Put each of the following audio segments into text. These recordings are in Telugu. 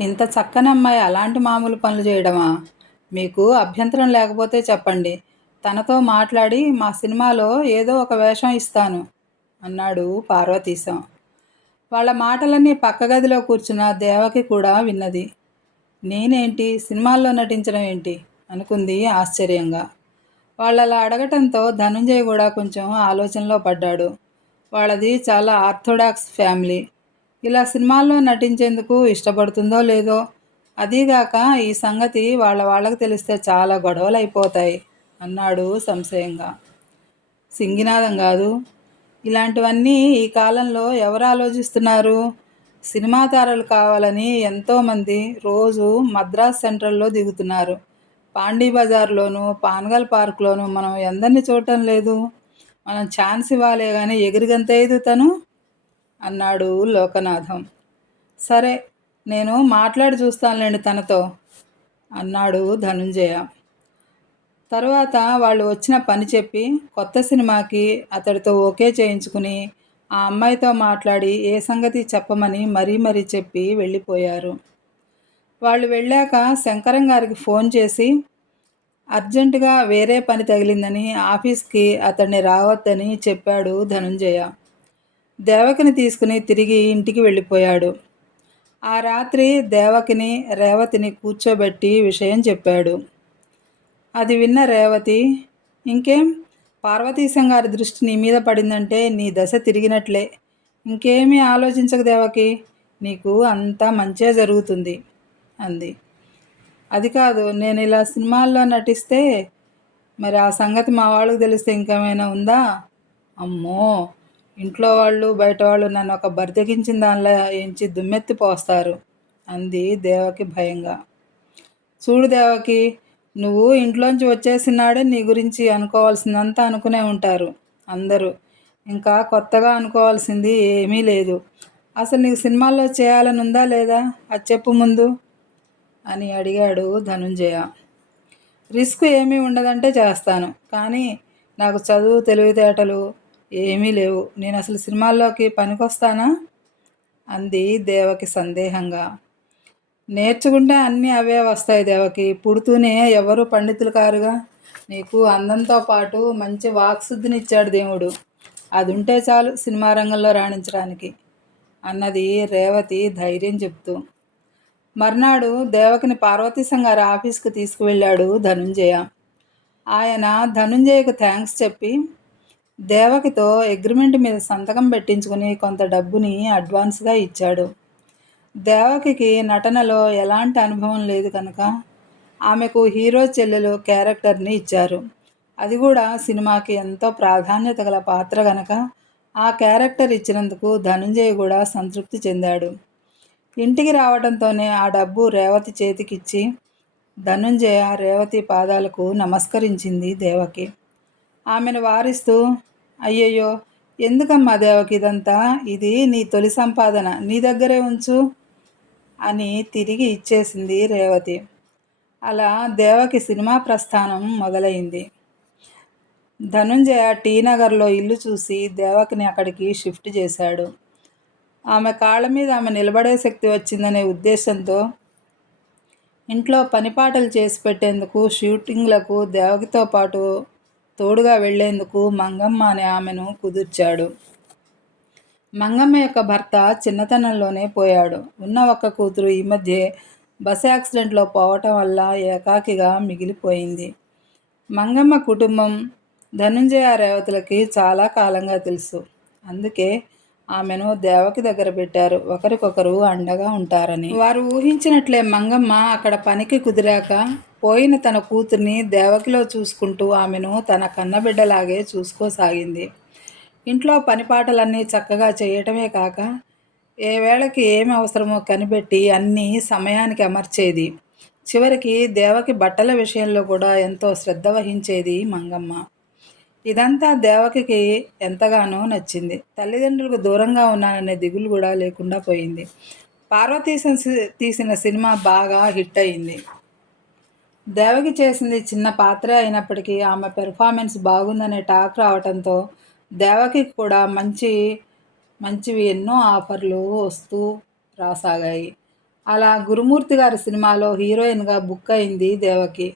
ఇంత చక్కని అమ్మాయి అలాంటి మామూలు పనులు చేయడమా? మీకు అభ్యంతరం లేకపోతే చెప్పండి. తనతో మాట్లాడి మా సినిమాలో ఏదో ఒక వేషం ఇస్తాను అన్నాడు పార్వతీశం. వాళ్ళ మాటలన్నీ పక్క గదిలో కూర్చున్న దేవకి కూడా విన్నది. నేనేంటి సినిమాల్లో నటించడం ఏంటి అనుకుంది ఆశ్చర్యంగా. వాళ్ళలా అడగటంతో ధనుంజయ్ కూడా కొంచెం ఆలోచనలో పడ్డాడు. వాళ్ళది చాలా ఆర్థోడాక్స్ ఫ్యామిలీ. ఇలా సినిమాల్లో నటించేందుకు ఇష్టపడుతుందో లేదో. అదీగాక ఈ సంగతి వాళ్ళకి తెలిస్తే చాలా గొడవలు అయిపోతాయి అన్నాడు సంశయంగా. సింగినాదం కాదు, ఇలాంటివన్నీ ఈ కాలంలో ఎవరు ఆలోచిస్తున్నారు? సినిమా తారలు కావాలని ఎంతోమంది రోజు మద్రాస్ సెంట్రల్లో దిగుతున్నారు. పాండీ బజార్లోను పాన్గల్ పార్క్లోను మనం ఎందరిని చూడటం లేదు. మనం ఛాన్స్ ఇవ్వాలే కానీ ఎగిరిగంతేదు తను అన్నాడు లోకనాథం. సరే, నేను మాట్లాడి చూస్తానులేండి తనతో అన్నాడు ధనుంజయ. తరువాత వాళ్ళు వచ్చిన పని చెప్పి కొత్త సినిమాకి అతడితో ఓకే చేయించుకుని ఆ అమ్మాయితో మాట్లాడి ఏ సంగతి చెప్పమని మరీ చెప్పి వెళ్ళిపోయారు. వాళ్ళు వెళ్ళాక శంకరం గారికి ఫోన్ చేసి అర్జెంటుగా వేరే పని తగిలిందని ఆఫీస్కి అతన్ని రావద్దని చెప్పాడు ధనుంజయ. దేవకిని తీసుకుని తిరిగి ఇంటికి వెళ్ళిపోయాడు. ఆ రాత్రి దేవకిని రేవతిని కూర్చోబెట్టి విషయం చెప్పాడు. అది విన్న రేవతి, ఇంకేం, పార్వతీశం గారి దృష్టి నీ మీద పడిందంటే నీ దశ తిరిగినట్లే. ఇంకేమీ ఆలోచించక దేవకి, నీకు అంతా మంచే జరుగుతుంది అంది. అది కాదు, నేను ఇలా సినిమాల్లో నటిస్తే మరి ఆ సంగతి మా వాళ్ళకి తెలిస్తే ఇంకేమైనా ఉందా? అమ్మో, ఇంట్లో వాళ్ళు బయట వాళ్ళు నన్ను ఒక బరితెగించిన దానిలా ఎంచి దుమ్మెత్తి పోస్తారు అంది దేవకి భయంగా. చూడు దేవకి, నువ్వు ఇంట్లోంచి వచ్చేసినాడే నీ గురించి అనుకోవాల్సిందంతా అనుకునే ఉంటారు అందరూ. ఇంకా కొత్తగా అనుకోవాల్సింది ఏమీ లేదు. అసలు నీకు సినిమాల్లో చేయాలని ఉందా లేదా, అది చెప్పు ముందు అని అడిగాడు ధనుంజయ. రిస్క్ ఏమీ ఉండదంటే చేస్తాను, కానీ నాకు చదువు తెలివితేటలు ఏమీ లేవు. నేను అసలు సినిమాల్లోకి పనికొస్తానా అంది దేవకి సందేహంగా. నేర్చుకుంటే అన్నీ అవే వస్తాయి దేవకి. పుడుతూనే ఎవరు పండితులు కారుగా. నీకు అందంతో పాటు మంచి వాక్శుద్ధినిచ్చాడు దేవుడు. అది ఉంటే చాలు సినిమా రంగంలో రాణించడానికి అన్నది రేవతి ధైర్యం చెప్తూ. మర్నాడు దేవకిని పార్వతీశం గారి ఆఫీస్కి తీసుకువెళ్ళాడు ధనుంజయ. ఆయన ధనుంజయకు థ్యాంక్స్ చెప్పి దేవకితో అగ్రిమెంట్ మీద సంతకం పెట్టించుకుని కొంత డబ్బుని అడ్వాన్స్గా ఇచ్చాడు. దేవకికి నటనలో ఎలాంటి అనుభవం లేదు కనుక ఆమెకు హీరో చెల్లెలు క్యారెక్టర్ని ఇచ్చారు. అది కూడా సినిమాకి ఎంతో ప్రాధాన్యత గల పాత్ర గనక ఆ క్యారెక్టర్ ఇచ్చినందుకు ధనుంజయ్ కూడా సంతృప్తి చెందాడు. ఇంటికి రావడంతోనే ఆ డబ్బు రేవతి చేతికిచ్చి ధనుంజయ రేవతి పాదాలకు నమస్కరించింది దేవకి. ఆమెను వారిస్తూ, అయ్యయ్యో, ఎందుకమ్మా దేవకి ఇదంతా? ఇది నీ తొలి సంపాదన, నీ దగ్గరే ఉంచు అని తిరిగి ఇచ్చేసింది రేవతి. అలా దేవకి సినిమా ప్రస్థానం మొదలైంది. ధనుంజయ టీ నగర్లో ఇల్లు చూసి దేవకిని అక్కడికి షిఫ్ట్ చేశాడు. ఆమె కాళ్ళ మీద ఆమె నిలబడే శక్తి వచ్చిందనే ఉద్దేశంతో ఇంట్లో పనిపాటలు చేసి పెట్టేందుకు, షూటింగ్లకు దేవకితో పాటు తోడుగా వెళ్లేందుకు మంగమ్మ అనే ఆమెను కుదుర్చాడు. మంగమ్మ యొక్క భర్త చిన్నతనంలోనే పోయాడు. ఉన్న ఒక్క కూతురు ఈ మధ్య బస్ యాక్సిడెంట్లో పోవటం వల్ల ఏకాకిగా మిగిలిపోయింది. మంగమ్మ కుటుంబం ధనుంజయ రేవతులకి చాలా కాలంగా తెలుసు. అందుకే ఆమెను దేవకి దగ్గర పెట్టారు, ఒకరికొకరు అండగా ఉంటారని. వారు ఊహించినట్లే మంగమ్మ అక్కడ పనికి కుదిరాక పోయిన తన కూతుర్ని దేవకిలో చూసుకుంటూ ఆమెను తన కన్నబిడ్డలాగే చూసుకోసాగింది. ఇంట్లో పనిపాటలన్నీ చక్కగా చేయటమే కాక ఏ వేళకి ఏమి అవసరమో కనిపెట్టి అన్నీ సమయానికి అమర్చేది. చివరికి దేవకి బట్టల విషయంలో కూడా ఎంతో శ్రద్ధ వహించేది మంగమ్మ. ఇదంతా దేవకికి ఎంతగానో నచ్చింది. తల్లిదండ్రులకు దూరంగా ఉన్నాననే దిగులు కూడా లేకుండా పోయింది. పార్వతీశం తీసిన సినిమా బాగా హిట్ అయింది. దేవకి చేసింది చిన్న పాత్ర అయినప్పటికీ ఆమె పెర్ఫార్మెన్స్ బాగుందనే టాక్ రావడంతో దేవకి కూడా మంచివి ఎన్నో ఆఫర్లు వస్తూ రాసాగాయి. అలా గురుమూర్తి గారి సినిమాలో హీరోయిన్‌గా బుక్ అయింది దేవకి.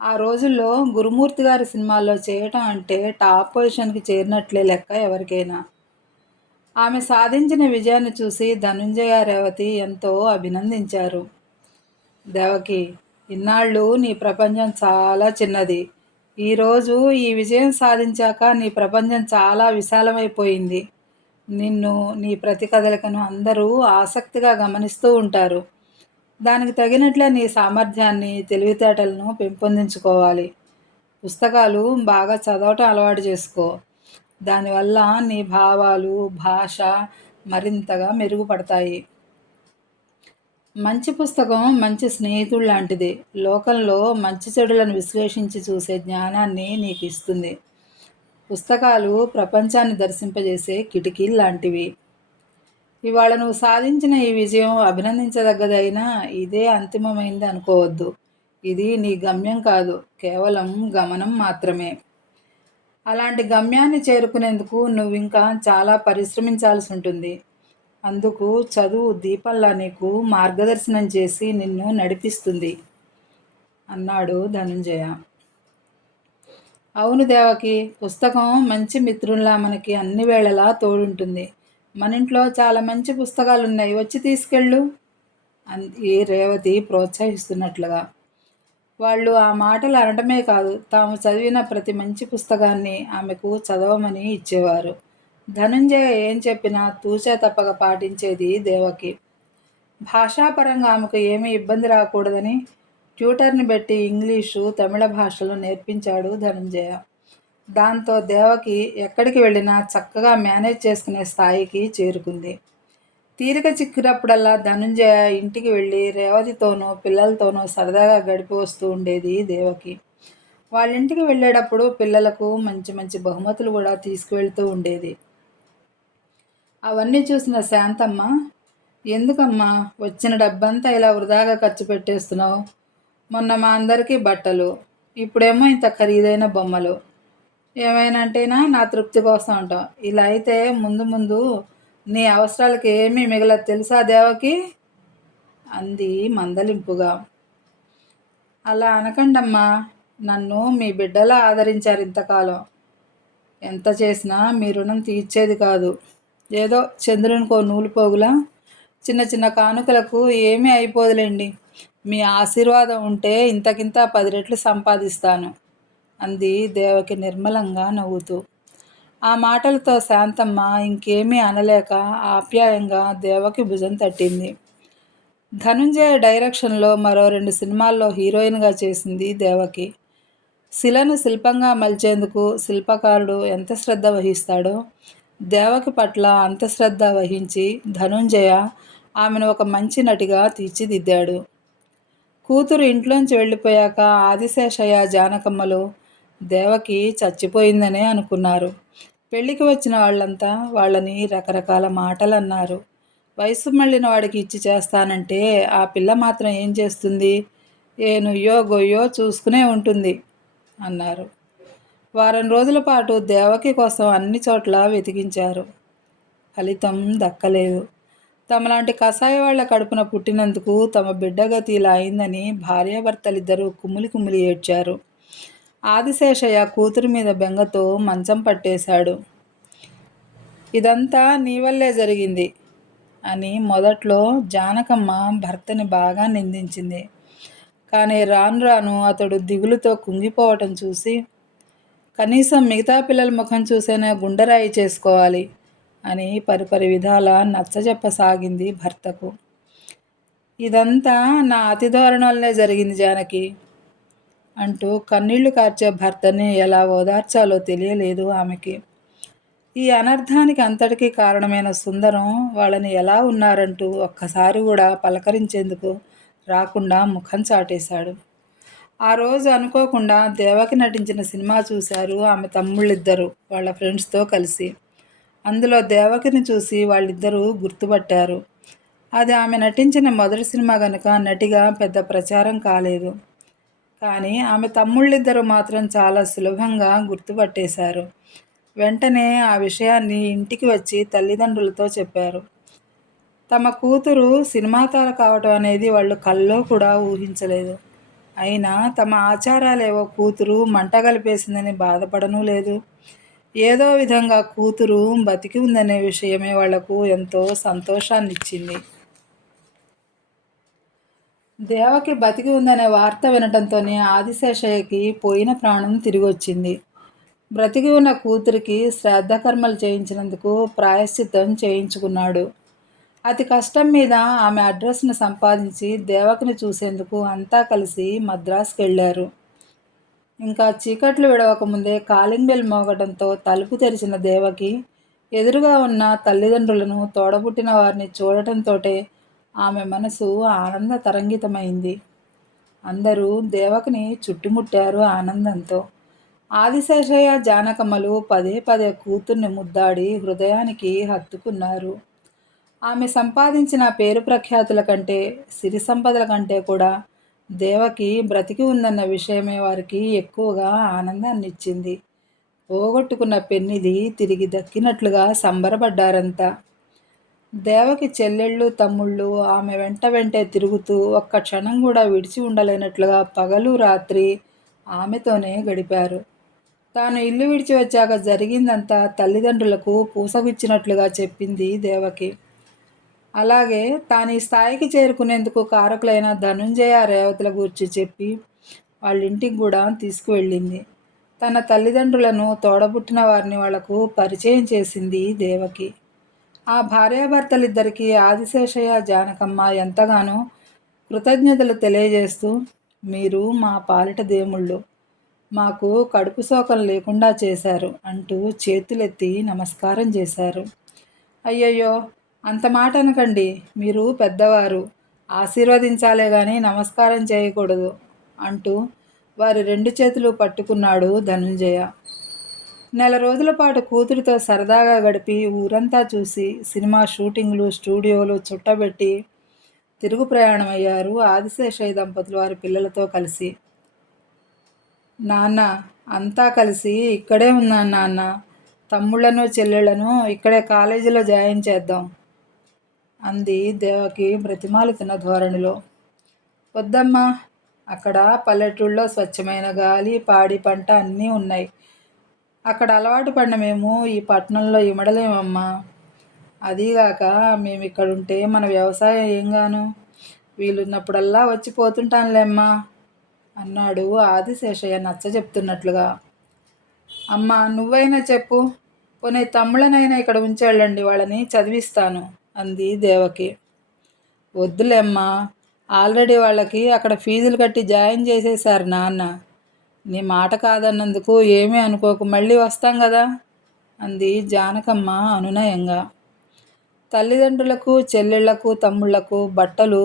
ఆ రోజుల్లో గురుమూర్తి గారి సినిమాల్లో చేయటం అంటే టాప్ పొజిషన్‌కి చేరినట్లే లెక్క ఎవరికైనా. ఆమె సాధించిన విజయాన్ని చూసి ధనుంజయ, రేవతి ఎంతో అభినందించారు. దేవకి, ఇన్నాళ్ళు నీ ప్రపంచం చాలా చిన్నది. ఈరోజు ఈ విజయం సాధించాక నీ ప్రపంచం చాలా విశాలమైపోయింది. నిన్ను, నీ ప్రతి కదలికను అందరూ ఆసక్తిగా గమనిస్తూ ఉంటారు. దానికి తగినట్లే నీ సామర్థ్యాన్ని, తెలివితేటలను పెంపొందించుకోవాలి. పుస్తకాలు బాగా చదవటం అలవాటు చేసుకో. దానివల్ల నీ భావాలు, భాష మరింతగా మెరుగుపడతాయి. మంచి పుస్తకం మంచి స్నేహితుడు లాంటిది. లోకంలో మంచి చెడులను విశ్లేషించి చూసే జ్ఞానాన్ని నీకు ఇస్తుంది. పుస్తకాలు ప్రపంచాన్ని దర్శింపజేసే కిటికీల్లాంటివి. ఇవాళ నువ్వు సాధించిన ఈ విజయం అభినందించదగ్గదైనా ఇదే అంతిమమైంది అనుకోవద్దు. ఇది నీ గమ్యం కాదు, కేవలం గమనం మాత్రమే. అలాంటి గమ్యాన్ని చేరుకునేందుకు నువ్వింకా చాలా పరిశ్రమించాల్సి ఉంటుంది. అందుకు చదువు దీపంలా నీకు మార్గదర్శనం చేసి నిన్ను నడిపిస్తుంది అన్నాడు ధనుంజయ. అవును దేవకి, పుస్తకం మంచి మిత్రుల్లా మనకి అన్ని వేళలా తోడుంటుంది. మనింట్లో చాలా మంచి పుస్తకాలున్నాయి, వచ్చి తీసుకెళ్ళు అంది రేవతి ప్రోత్సహిస్తున్నట్లుగా. వాళ్ళు ఆ మాటలు అనటమే కాదు, తాము చదివిన ప్రతి మంచి పుస్తకాన్ని ఆమెకు చదవమని ఇచ్చేవారు. ధనుంజయ ఏం చెప్పినా తూచా తప్పక పాటించేది దేవకి. భాషాపరంగా ఆమెకు ఏమీ ఇబ్బంది రాకూడదని ట్యూటర్ని పెట్టి ఇంగ్లీషు, తమిళ భాషలు నేర్పించాడు ధనుంజయ. దాంతో దేవకి ఎక్కడికి వెళ్ళినా చక్కగా మేనేజ్ చేసుకునే స్థాయికి చేరుకుంది. తీరిక చిక్కినప్పుడల్లా ధనుంజయ ఇంటికి వెళ్ళి రేవతితోనూ, పిల్లలతోనూ సరదాగా గడిపి వస్తూ ఉండేది దేవకి. వాళ్ళింటికి వెళ్ళేటప్పుడు పిల్లలకు మంచి మంచి బహుమతులు కూడా తీసుకువెళ్తూ ఉండేది. అవన్నీ చూసిన శాంతమ్మ, ఎందుకమ్మా వచ్చిన డబ్బంతా ఇలా వృధాగా ఖర్చు పెట్టేస్తున్నావు? మొన్న మా అందరికీ బట్టలు, ఇప్పుడేమో ఇంత ఖరీదైన బొమ్మలు. ఏమైనంటేనా నా తృప్తి కోసం అంటావు. ఇలా అయితే ముందు ముందు నీ అవసరాలకి ఏమీ మిగలదు తెలుసా దేవకి అంది మందలింపుగా. అలా అనకండమ్మా, నన్ను మీ బిడ్డలా ఆదరించారు ఇంతకాలం. ఎంత చేసినా మీ రుణం తీర్చేది కాదు. ఏదో చంద్రునికో నూలు పోగులా చిన్న చిన్న కానుకలకు ఏమీ అయిపోదులేండి. మీ ఆశీర్వాదం ఉంటే ఇంతకింత 10 రెట్లు సంపాదిస్తాను అంది దేవకి నిర్మలంగా నవ్వుతూ. ఆ మాటలతో శాంతమ్మ ఇంకేమీ అనలేక ఆప్యాయంగా దేవకి భుజం తట్టింది. ధనుంజయ డైరెక్షన్లో మరో 2 సినిమాల్లో హీరోయిన్గా చేసింది దేవకి. శిలను శిల్పంగా మలిచేందుకు శిల్పకారుడు ఎంత శ్రద్ధ వహిస్తాడో దేవకి పట్ల అంత శ్రద్ధ వహించి ధనుంజయ ఆమెను ఒక మంచి నటిగా తీర్చిదిద్దాడు. కూతురు ఇంట్లోంచి వెళ్ళిపోయాక ఆదిశేషయ్య, జానకమ్మలు దేవకి చచ్చిపోయిందనే అనుకున్నారు. పెళ్ళికి వచ్చిన వాళ్ళంతా వాళ్ళని రకరకాల మాటలు అన్నారు. వయసు మళ్ళిన వాడికి ఇచ్చి చేస్తానంటే ఆ పిల్ల మాత్రం ఏం చేస్తుంది? ఏ నుయ్యో గొయ్యో చూసుకునే ఉంటుంది అన్నారు. వారం రోజుల పాటు దేవకి కోసం అన్ని చోట్ల వెతికించారు. ఫలితం దక్కలేదు. తమలాంటి కసాయి వాళ్ల కడుపున పుట్టినందుకు తమ బిడ్డగతి ఇలా అయిందని భార్యాభర్తలిద్దరూ కుమిలి కుమిలి ఏడ్చారు. ఆదిశేషయ్య కూతురి మీద బెంగతో మంచం పట్టేశాడు. ఇదంతా నీ వల్లే జరిగింది అని మొదట్లో జానకమ్మ భర్తని బాగా నిందించింది. కానీ రాను రాను అతడు దిగులుతో కుంగిపోవటం చూసి, కనీసం మిగతా పిల్లల ముఖం చూసైనా గుండెరాయి చేసుకోవాలి అని పరిపరి విధాల నచ్చజెప్పసాగింది భర్తకు. ఇదంతా నా అతిధోరణి వల్లే జరిగింది జానకి అంటూ కన్నీళ్లు కార్చే భర్తని ఎలా ఓదార్చాలో తెలియలేదు ఆమెకి. ఈ అనర్థానికి అంతటికీ కారణమైన సుందరం వాళ్ళని ఎలా ఉన్నారంటూ ఒక్కసారి కూడా పలకరించేందుకు రాకుండా ముఖం చాటేశాడు. ఆ రోజు అనుకోకుండా దేవకి నటించిన సినిమా చూశారు ఆమె తమ్ముళ్ళిద్దరూ వాళ్ళ ఫ్రెండ్స్తో కలిసి. అందులో దేవకిని చూసి వాళ్ళిద్దరూ గుర్తుపట్టారు. అది ఆమె నటించిన మొదటి సినిమా గనుక నటిగా పెద్ద ప్రచారం కాలేదు. కానీ ఆమె తమ్ముళ్ళిద్దరూ మాత్రం చాలా సులభంగా తమ కూతురు సినిమా తార కావటం అనేది వాళ్ళు కల్లో కూడా ఊహించలేదు. అయినా తమ ఆచారాలేవో కూతురు మంట కలిపేసిందని బాధపడనూ లేదు. ఏదో విధంగా కూతురు బతికి ఉందనే విషయమే వాళ్లకు ఎంతో సంతోషాన్నిచ్చింది. దేవకి బతికి ఉందనే వార్త వినటంతోనే ఆదిశేషయ్యకి పోయిన ప్రాణం తిరిగొచ్చింది. బ్రతికి ఉన్న కూతురికి శ్రాద్ధకర్మలు చేయించినందుకు ప్రాయశ్చిత్తం చేయించుకున్నాడు. అతి కష్టం మీద ఆమె అడ్రస్ను సంపాదించి దేవకిని చూసేందుకు అంతా కలిసి మద్రాసుకెళ్లారు. ఇంకా చీకట్లు విడవకముందే కాలింగ్ బెల్ మోగటంతో తలుపు తెరిచిన దేవకి ఎదురుగా ఉన్న తల్లిదండ్రులను, తోడబుట్టిన వారిని చూడటంతోటే ఆమె మనసు ఆనంద తరంగితమైంది. అందరూ దేవకిని చుట్టుముట్టారు ఆనందంతో. ఆదిశేషయ్య, జానకమ్మలు పదే పదే కూతుర్ని ముద్దాడి హృదయానికి హత్తుకున్నారు. ఆమె సంపాదించిన పేరు ప్రఖ్యాతుల కంటే, సిరి సంపదల కంటే కూడా దేవకి బ్రతికి ఉందన్న విషయమే వారికి ఎక్కువగా ఆనందాన్నిచ్చింది. పోగొట్టుకున్న పెన్నిది తిరిగి దక్కినట్లుగా సంబరపడ్డారంతా. దేవకి చెల్లెళ్ళు, తమ్ముళ్ళు ఆమె వెంటే తిరుగుతూ ఒక్క క్షణం కూడా విడిచి ఉండలేనట్లుగా పగలు రాత్రి ఆమెతోనే గడిపారు. తాను ఇల్లు విడిచి వచ్చాక జరిగిందంతా తల్లిదండ్రులకు పూసగుచ్చినట్లుగా చెప్పింది దేవకి. అలాగే తాను ఈ స్థాయికి చేరుకునేందుకు కారకులైన ధనుంజయ, రేవతుల గూర్చి చెప్పి వాళ్ళింటికి కూడా తీసుకువెళ్ళింది. తన తల్లిదండ్రులను, తోడబుట్టిన వారిని వాళ్లకు పరిచయం చేసింది దేవకి. ఆ భార్యాభర్తలిద్దరికీ ఆదిశేషయ్య, జానకమ్మ ఎంతగానో కృతజ్ఞతలు తెలియజేస్తూ, మీరు మా పాలిట దేవుళ్ళు, మాకు కడుపు శోకం లేకుండా చేశారు అంటూ చేతులెత్తి నమస్కారం చేశారు. అయ్యయ్యో, అంత మాట అనకండి, మీరు పెద్దవారు, ఆశీర్వదించాలే గాని నమస్కారం చేయకూడదు అంటూ వారి 2 చేతులు పట్టుకున్నాడు ధనుంజయ. నెల రోజుల పాటు కూతురితో సరదాగా గడిపి ఊరంతా చూసి సినిమా షూటింగ్లు, స్టూడియోలు చుట్టబెట్టి తిరుగు ప్రయాణమయ్యారు ఆదిశేషయ్య దంపతులు వారి పిల్లలతో కలిసి. నాన్న, అంతా కలిసి ఇక్కడే ఉన్నాను నాన్న. తమ్ముళ్లను, చెల్లెళ్లను ఇక్కడే కాలేజీలో జాయిన్ చేద్దాం అంది దేవకి బ్రతిమాలుతున్న ధోరణిలో. వద్దమ్మా, అక్కడ పల్లెటూళ్ళలో స్వచ్ఛమైన గాలి, పాడి, పంట అన్నీ ఉన్నాయి. అక్కడ అలవాటు పడిన మేము ఈ పట్టణంలో ఇమడలేమమ్మా. అదీగాక మేమిక్కడుంటే మన వ్యవసాయం ఏంగాను, వీలున్నప్పుడల్లా వచ్చి పోతుంటానులేమ్మా అన్నాడు ఆదిశేషయ్య నచ్చజెప్తున్నట్లుగా. అమ్మా, నువ్వైనా చెప్పు, పోనీ తమ్ముళ్ళనైనా ఇక్కడ ఉంచెళ్ళండి, వాళ్ళని చదివిస్తాను అంది దేవకి. వద్దులేమ్మా, ఆల్రెడీ వాళ్ళకి అక్కడ ఫీజులు కట్టి జాయిన్ చేసేశారు నాన్న. నీ మాట కాదన్నందుకు ఏమీ అనుకోకు, మళ్ళీ వస్తాం కదా అంది జానకమ్మ అనునయంగా. తల్లిదండ్రులకు, చెల్లెళ్లకు, తమ్ముళ్లకు బట్టలు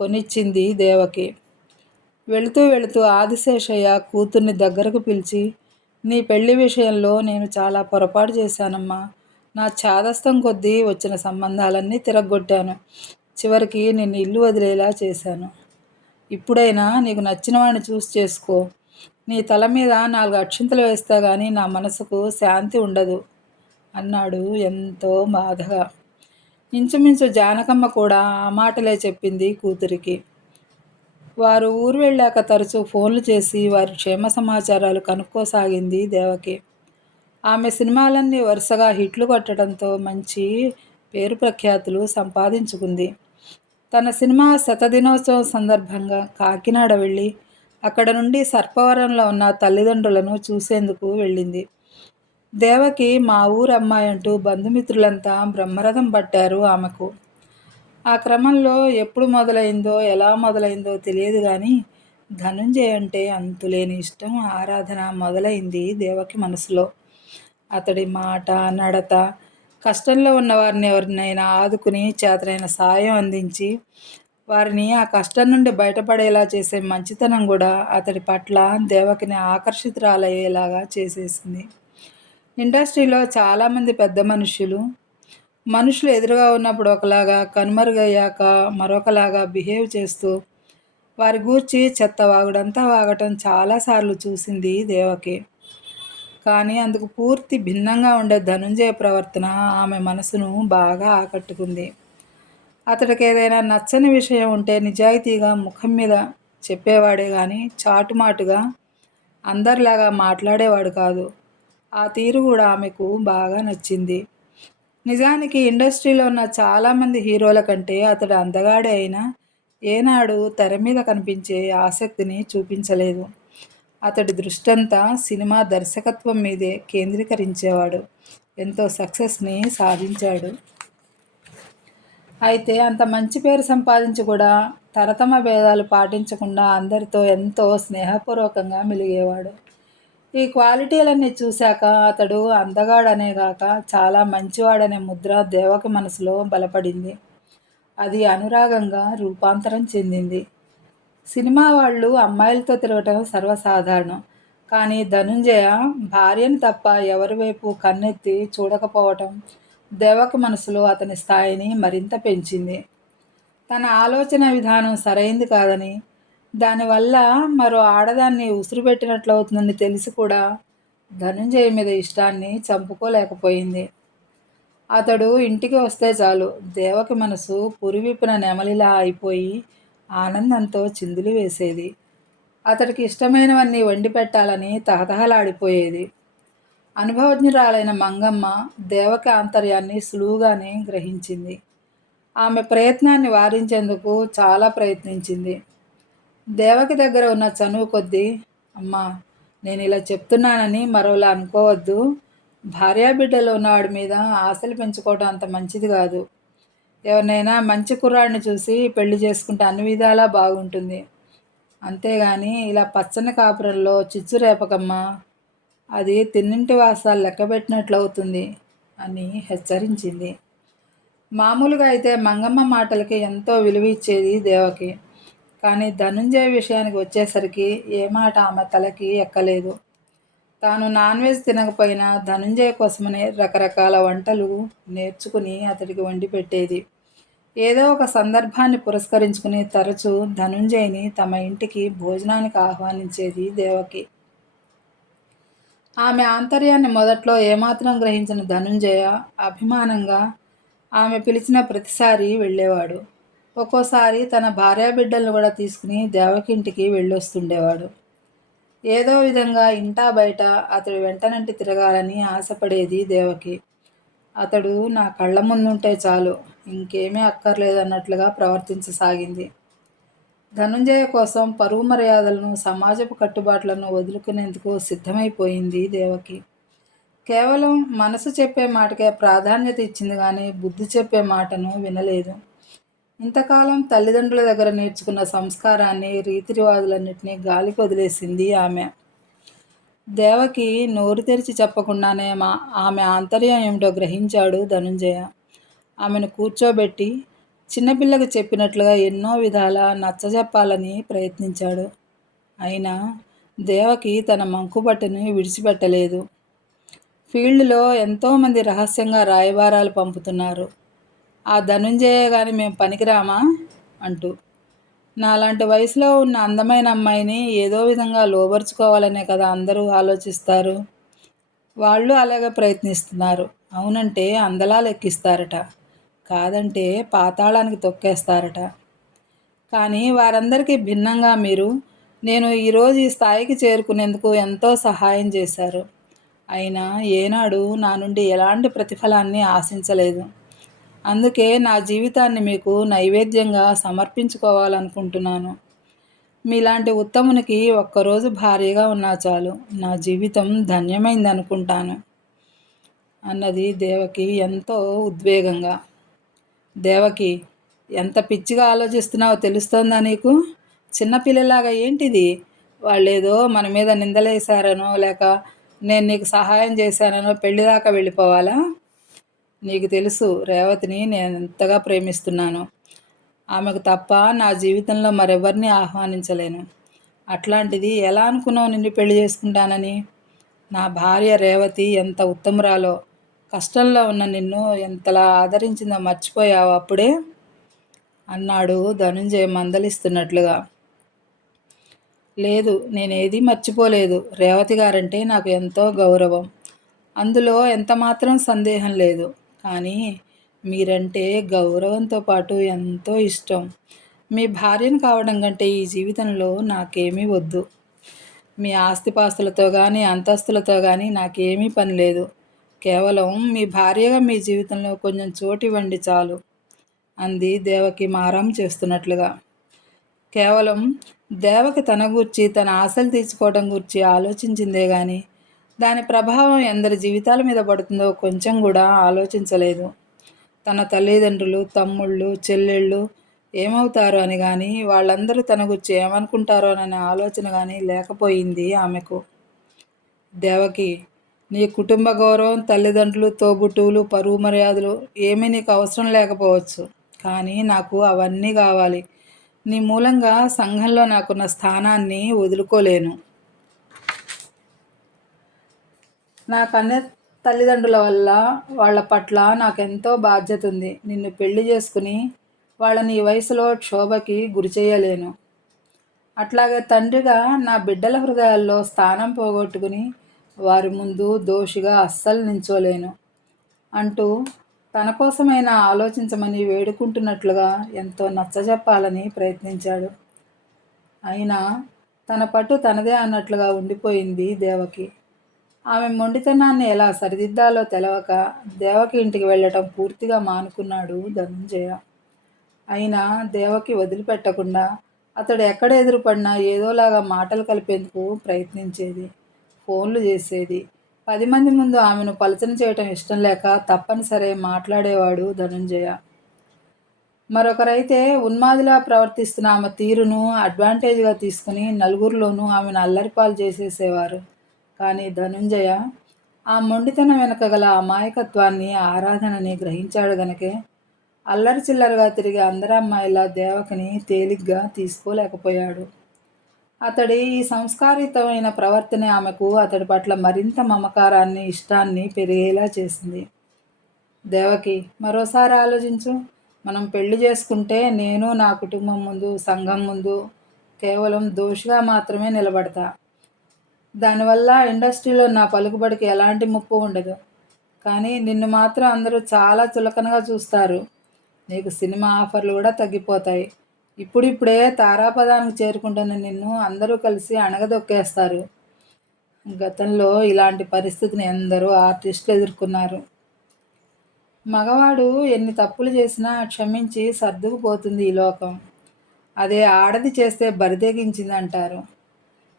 కొనిచ్చింది దేవకి. వెళుతూ వెళుతూ ఆదిశేషయ్య కూతుర్ని దగ్గరకు పిలిచి, నీ పెళ్లి విషయంలో నేను చాలా పొరపాటు చేశానమ్మా. నా చాదస్తం కొద్దీ వచ్చిన సంబంధాలన్నీ తిరగ్గొట్టాను. చివరికి నిన్ను ఇల్లు వదిలేలా చేశాను. ఇప్పుడైనా నీకు నచ్చిన వాడిని చూసి చేసుకో. నీ తల మీద 4 అక్షింతలు వేస్తా గానీ నా మనసుకు శాంతి ఉండదు అన్నాడు ఎంతో బాధగా. ఇంచుమించు జానకమ్మ కూడా ఆ మాటలే చెప్పింది కూతురికి. వారు ఊరు వెళ్ళాక తరచూ ఫోన్లు చేసి వారి క్షేమ సమాచారాలు కనుక్కోసాగింది దేవకి. ఆమె సినిమాలన్నీ వరుసగా హిట్లు కొట్టడంతో మంచి పేరు ప్రఖ్యాతులు సంపాదించుకుంది. తన సినిమా శతదినోత్సవం సందర్భంగా కాకినాడ వెళ్ళి అక్కడ నుండి సర్పవరంలో ఉన్న తల్లిదండ్రులను చూసేందుకు వెళ్ళింది. దేవకి మా ఊరు అమ్మాయి అంటూ బంధుమిత్రులంతా బ్రహ్మరథం పట్టారు ఆమెకు. ఆ క్రమంలో ఎప్పుడు మొదలైందో, ఎలా మొదలైందో తెలియదు కానీ ధనుంజయ్ అంటే అంతులేని ఇష్టం, ఆరాధన మొదలైంది దేవకి మనసులో. అతడి మాట, నడత, కష్టంలో ఉన్న వారిని ఎవరినైనా ఆదుకుని చేతనైన సాయం అందించి వారిని ఆ కష్టం నుండి బయటపడేలా చేసే మంచితనం కూడా అతడి పట్ల దేవకిని ఆకర్షితురాలయ్యేలాగా చేసేసింది. ఇండస్ట్రీలో చాలామంది పెద్ద మనుషులు ఎదురుగా ఉన్నప్పుడు ఒకలాగా, కనుమరుగయ్యాక మరొకలాగా బిహేవ్ చేస్తూ వారి గూర్చి చెత్త వాగుడంతా వాగటం చాలాసార్లు చూసింది దేవకి. కానీ అందుకు పూర్తి భిన్నంగా ఉండే ధనుంజయ ప్రవర్తన ఆమె మనసును బాగా ఆకట్టుకుంది. అతడికి ఏదైనా నచ్చని విషయం ఉంటే నిజాయితీగా ముఖం మీద చెప్పేవాడే కానీ చాటుమాటుగా అందరిలాగా మాట్లాడేవాడు కాదు. ఆ తీరు కూడా ఆమెకు బాగా నచ్చింది. నిజానికి ఇండస్ట్రీలో ఉన్న చాలామంది హీరోల కంటే అతడు అందగాడే అయినా ఏనాడు తెర మీద కనిపించే ఆసక్తిని చూపించలేదు. అతడి దృష్టంతా సినిమా దర్శకత్వం మీదే కేంద్రీకరించేవాడు. ఎంతో సక్సెస్ని సాధించాడు. అయితే అంత మంచి పేరు సంపాదించి కూడా తరతమ భేదాలు పాటించకుండా అందరితో ఎంతో స్నేహపూర్వకంగా మెలిగేవాడు. ఈ క్వాలిటీలన్నీ చూశాక అతడు అందగాడనే గాక చాలా మంచివాడనే ముద్ర దేవకి మనసులో బలపడింది. అది అనురాగంగా రూపాంతరం చెందింది. సినిమా వాళ్ళు అమ్మాయిలతో తిరగటం సర్వసాధారణం. కానీ ధనుంజయ భార్యని తప్ప ఎవరి వైపు కన్నెత్తి చూడకపోవటం దేవకి మనసులో అతని స్థాయిని మరింత పెంచింది. తన ఆలోచన విధానం సరైంది కాదని, దానివల్ల మరో ఆడదాన్ని ఉసురుపెట్టినట్లవుతుందని తెలిసి కూడా ధనుంజయ మీద ఇష్టాన్ని చంపుకోలేకపోయింది. అతడు ఇంటికి వస్తే చాలు దేవకి మనసు పురివిప్పిన నెమలిలా అయిపోయి ఆనందంతో చిందులు వేసేది. అతడికి ఇష్టమైనవన్నీ వండి పెట్టాలని తహతహలాడిపోయేది. అనుభవజ్ఞురాలైన మంగమ్మ దేవకి ఆంతర్యాన్ని సులువుగానే గ్రహించింది. ఆమె ప్రయత్నాన్ని వారించేందుకు చాలా ప్రయత్నించింది. దేవకి దగ్గర ఉన్న చనువు కొద్దీ, అమ్మా, నేను ఇలా చెప్తున్నానని మరోలా అనుకోవద్దు. భార్యాబిడ్డలు ఉన్నవాడి మీద ఆశలు పెంచుకోవడం అంత మంచిది కాదు. ఎవరినైనా మంచి కుర్రాడిని చూసి పెళ్లి చేసుకుంటే అన్ని విధాలా బాగుంటుంది. అంతేగాని ఇలా పచ్చని కాపురంలో చిచ్చు రేపకమ్మా, అది తిన్నింటి వాసాలు లెక్కబెట్టినట్లవుతుంది అని హెచ్చరించింది. మామూలుగా అయితే మంగమ్మ మాటలకి ఎంతో విలువ ఇచ్చేది దేవకి. కానీ ధనుంజయ విషయానికి వచ్చేసరికి ఏ మాట ఆమె తలకి ఎక్కలేదు. తాను నాన్ వెజ్ తినకపోయినా ధనుంజయ కోసమని రకరకాల వంటలు నేర్చుకుని అతడికి వండి పెట్టేది. ఏదో ఒక సందర్భాన్ని పురస్కరించుకుని తరచూ ధనుంజయని తమ ఇంటికి భోజనానికి ఆహ్వానించేది దేవకి. ఆమె ఆంతర్యాన్ని మొదట్లో ఏమాత్రం గ్రహించిన ధనుంజయ అభిమానంగా ఆమె పిలిచిన ప్రతిసారి వెళ్ళేవాడు. ఒక్కోసారి తన భార్యాబిడ్డలను కూడా తీసుకుని దేవకింటికి వెళ్ళొస్తుండేవాడు. ఏదో విధంగా ఇంటా బయట అతడి వెంటనంటి తిరగాలని ఆశపడేది దేవకి. అతడు నా కళ్ళ ముందుంటే చాలు, ఇంకేమీ అక్కర్లేదన్నట్లుగా ప్రవర్తించసాగింది. ధనుంజయ కోసం పరువు మర్యాదలను, సమాజపు కట్టుబాట్లను వదులుకునేందుకు సిద్ధమైపోయింది దేవకి. కేవలం మనసు చెప్పే మాటకే ప్రాధాన్యత ఇచ్చింది కానీ బుద్ధి చెప్పే మాటను వినలేదు. ఇంతకాలం తల్లిదండ్రుల దగ్గర నేర్చుకున్న సంస్కారాన్ని, రీతిరివాజులన్నింటినీ గాలికి వదిలేసింది ఆమె. దేవకి నోరు తెరిచి చెప్పకుండానే ఆమె ఆంతర్యం ఏమిటో గ్రహించాడు ధనుంజయ. ఆమెను కూర్చోబెట్టి చిన్నపిల్లకి చెప్పినట్లుగా ఎన్నో విధాల నచ్చజెప్పాలని ప్రయత్నించాడు. అయినా దేవకి తన మంకుబట్టని విడిచిపెట్టలేదు. ఫీల్డ్లో ఎంతోమంది రహస్యంగా రాయబారాలు పంపుతున్నారు. ఆ ధనుంజయ గాని మేము పనికిరామా అంటూ. నాలాంటి వయసులో ఉన్న అందమైన అమ్మాయిని ఏదో విధంగా లోబరుచుకోవాలనే కదా అందరూ ఆలోచిస్తారు. వాళ్ళు అలాగే ప్రయత్నిస్తున్నారు. అవునంటే అందలా లెక్కిస్తారట, కాదంటే పాతాళానికి తొక్కేస్తారట. కానీ వారందరికీ భిన్నంగా మీరు నేను ఈరోజు ఈ స్థాయికి చేరుకునేందుకు ఎంతో సహాయం చేశారు. అయినా ఏనాడు నా నుండి ఎలాంటి ప్రతిఫలాన్ని ఆశించలేదు. అందుకే నా జీవితాన్ని మీకు నైవేద్యంగా సమర్పించుకోవాలనుకుంటున్నాను. మీలాంటి ఉత్తమునికి ఒక్కరోజు భార్యగా ఉన్నా చాలు, నా జీవితం ధన్యమైందనుకుంటాను అన్నది దేవకి ఎంతో ఉద్వేగంగా. దేవకి, ఎంత పిచ్చిగా ఆలోచిస్తున్నావో తెలుస్తోందా నీకు? చిన్నపిల్లలాగా ఏంటిది? వాళ్ళేదో మన మీద నిందలేశారనో లేక నేను నీకు సహాయం చేశాననో పెళ్లిదాకా వెళ్ళిపోవాలా? నీకు తెలుసు రేవతిని నేను ఎంతగా ప్రేమిస్తున్నాను. ఆమెకు తప్ప నా జీవితంలో మరెవరిని ఆహ్వానించలేను. అట్లాంటిది ఎలా అనుకున్నావు నిన్ను పెళ్లి చేసుకుంటానని? నా భార్య రేవతి ఎంత ఉత్తమురాలో, కష్టంలో ఉన్న నిన్ను ఎంతలా ఆదరించిందో మర్చిపోయావు అప్పుడే అన్నాడు ధనుంజయ మందలిస్తున్నట్లుగా. లేదు, నేనేదీ మర్చిపోలేదు. రేవతి గారంటే నాకు ఎంతో గౌరవం. అందులో ఎంతమాత్రం సందేహం లేదు. కానీ మీరంటే గౌరవంతో పాటు ఎంతో ఇష్టం. మీ భార్యను కావడం కంటే ఈ జీవితంలో నాకేమీ వద్దు. మీ ఆస్తిపాస్తులతో గానీ, అంతస్తులతో గానీ నాకేమీ పని లేదు. కేవలం మీ భార్యగా మీ జీవితంలో కొంచెం చోటివ్వండి చాలు అంది దేవకి మారం చేస్తున్నట్లుగా. కేవలం దేవకి తన గూర్చి, తన ఆశలు తీర్చుకోవడం గూర్చి ఆలోచించిందే గాని, దాని ప్రభావం ఎందరి జీవితాల మీద పడుతుందో కొంచెం కూడా ఆలోచించలేదు. తన తల్లిదండ్రులు, తమ్ముళ్ళు, చెల్లెళ్ళు ఏమవుతారో అని గాని, వాళ్ళందరూ తన గురించి ఏమనుకుంటారోననే ఆలోచన గాని లేకపోయింది ఆమెకు. దేవకి, నీ కుటుంబ గౌరవం, తల్లిదండ్రులు, తోబుట్టువులు, పరువు మర్యాదలు ఏమీ నీకు అవసరం లేకపోవచ్చు. కానీ నాకు అవన్నీ కావాలి. నీ మూలంగా సంఘంలో నాకున్న స్థానాన్ని వదులుకోలేను. నా కన్న తల్లిదండ్రుల వల్ల వాళ్ళ పట్ల నాకెంతో బాధ్యత ఉంది. నిన్ను పెళ్లి చేసుకుని వాళ్ళని ఈ వయసులో క్షోభకి గురి చేయలేను. అట్లాగే తండ్రిగా నా బిడ్డల హృదయాల్లో స్థానం పోగొట్టుకుని వారి ముందు దోషిగా అస్సలు నించోలేను అంటూ తన కోసమైనా ఆలోచించమని వేడుకుంటున్నట్లుగా ఎంతో నచ్చజెప్పాలని ప్రయత్నించాడు. అయినా తన పట్టు తనదే అన్నట్లుగా ఉండిపోయింది దేవకి. ఆమె మొండితనాన్ని ఎలా సరిదిద్దాలో తెలవక దేవకి ఇంటికి వెళ్ళటం పూర్తిగా మానుకున్నాడు ధనుంజయ. అయినా దేవకి వదిలిపెట్టకుండా అతడు ఎక్కడ ఎదురుపడినా ఏదోలాగా మాటలు కలిపేందుకు ప్రయత్నించేది. ఫోన్లు చేసేది. 10 మంది ముందు ఆమెను పలచన చేయటం ఇష్టం లేక తప్పనిసరి మాట్లాడేవాడు ధనుంజయ. మరొకరైతే ఉన్మాదిలా ప్రవర్తిస్తున్న ఆమె తీరును అడ్వాంటేజ్గా తీసుకుని నలుగురిలోనూ ఆమెను అల్లరిపాలు చేసేసేవారు. కానీ ధనుంజయ ఆ మొండితనం వెనక గల అమాయకత్వాన్ని, ఆరాధనని గ్రహించాడు గనకే అల్లరి చిల్లరగా తిరిగే అందరి అమ్మాయిలా దేవకిని తేలిగ్గా తీసుకోలేకపోయాడు. అతడి ఈ సంస్కారితమైన ప్రవర్తన ఆమెకు అతడి పట్ల మరింత మమకారాన్ని, ఇష్టాన్ని పెరిగేలా చేసింది. దేవకి, మరోసారి ఆలోచించు. మనం పెళ్లి చేసుకుంటే నేను నా కుటుంబం ముందు, సంఘం ముందు కేవలం దోషిగా మాత్రమే నిలబడతా. దానివల్ల ఇండస్ట్రీలో నా పలుకుబడికి ఎలాంటి ముప్పు ఉండదు. కానీ నిన్ను మాత్రం అందరూ చాలా చులకనగా చూస్తారు. నీకు సినిమా ఆఫర్లు కూడా తగ్గిపోతాయి. ఇప్పుడిప్పుడే తారాపదానికి చేరుకుంటున్న నిన్ను అందరూ కలిసి అణగదొక్కేస్తారు. గతంలో ఇలాంటి పరిస్థితిని ఎందరో ఆర్టిస్టులు ఎదుర్కొన్నారు. మగవాడు ఎన్ని తప్పులు చేసినా క్షమించి సర్దుకుపోతుంది ఈ లోకం. అదే ఆడది చేస్తే బరితెగించిందంటారు.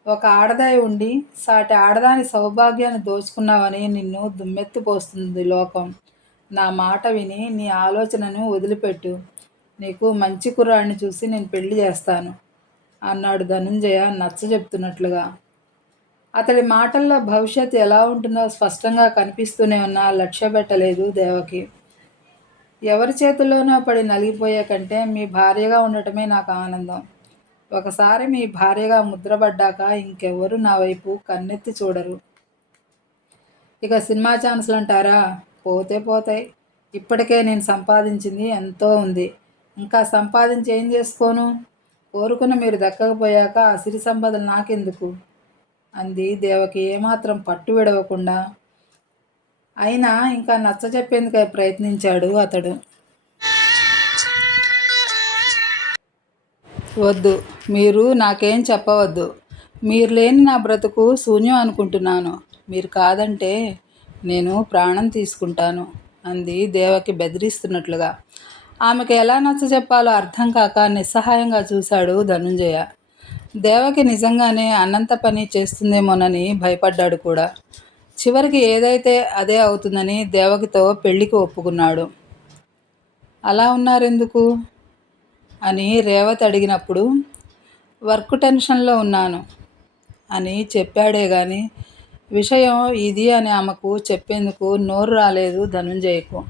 ఒక ఆడదాయి ఉండి సాటి ఆడదాని సౌభాగ్యాన్ని దోచుకున్నావని నిన్ను దుమ్మెత్తిపోస్తుంది లోకం. నా మాట విని నీ ఆలోచనను వదిలిపెట్టు. నీకు మంచి కుర్రాడిని చూసి నేను పెళ్లి చేస్తాను అన్నాడు ధనుంజయ నచ్చజెప్తున్నట్లుగా. అతడి మాటల్లో భవిష్యత్తు ఎలా ఉంటుందో స్పష్టంగా కనిపిస్తూనే ఉన్నా లక్ష్యపెట్టలేదు దేవకి. ఎవరి చేతుల్లోనో పడి నలిగిపోయే కంటే మీ భార్యగా ఉండటమే నాకు ఆనందం. ఒకసారి మీ భార్యగా ముద్రపడ్డాక ఇంకెవ్వరూ నా వైపు కన్నెత్తి చూడరు. ఇక సినిమా ఛాన్సులు అంటారా? పోతే పోతాయి. ఇప్పటికే నేను సంపాదించింది ఎంతో ఉంది. ఇంకా సంపాదించి ఏం చేసుకోను? కోరుకున్న మీరు దక్కకపోయాక ఆ సిరి సంపదలు నాకెందుకు అంది దేవకి ఏమాత్రం పట్టు విడవకుండా. అయినా ఇంకా నచ్చజెప్పేందుకు ప్రయత్నించాడు అతడు. వద్దు, మీరు నాకేం చెప్పవద్దు. మీరు లేని నా బ్రతుకు శూన్యం అనుకుంటున్నాను. మీరు కాదంటే నేను ప్రాణం తీసుకుంటాను అంది దేవకి బెదిరిస్తున్నట్లుగా. ఆమెకు ఎలా నచ్చజెప్పాలో అర్థం కాక నిస్సహాయంగా చూశాడు ధనుంజయ. దేవకి నిజంగానే అన్నంత పని చేస్తుందేమోనని భయపడ్డాడు కూడా. చివరికి ఏదైతే అదే అవుతుందని దేవకితో పెళ్లికి ఒప్పుకున్నాడు. అలా ఉన్నారెందుకు అని రేవతి అడిగినప్పుడు వర్క్ టెన్షన్లో ఉన్నాను అని చెప్పాడే గాని విషయం ఇది అని ఆమెకు చెప్పేందుకు నోరు రాలేదు ధనుంజయకు.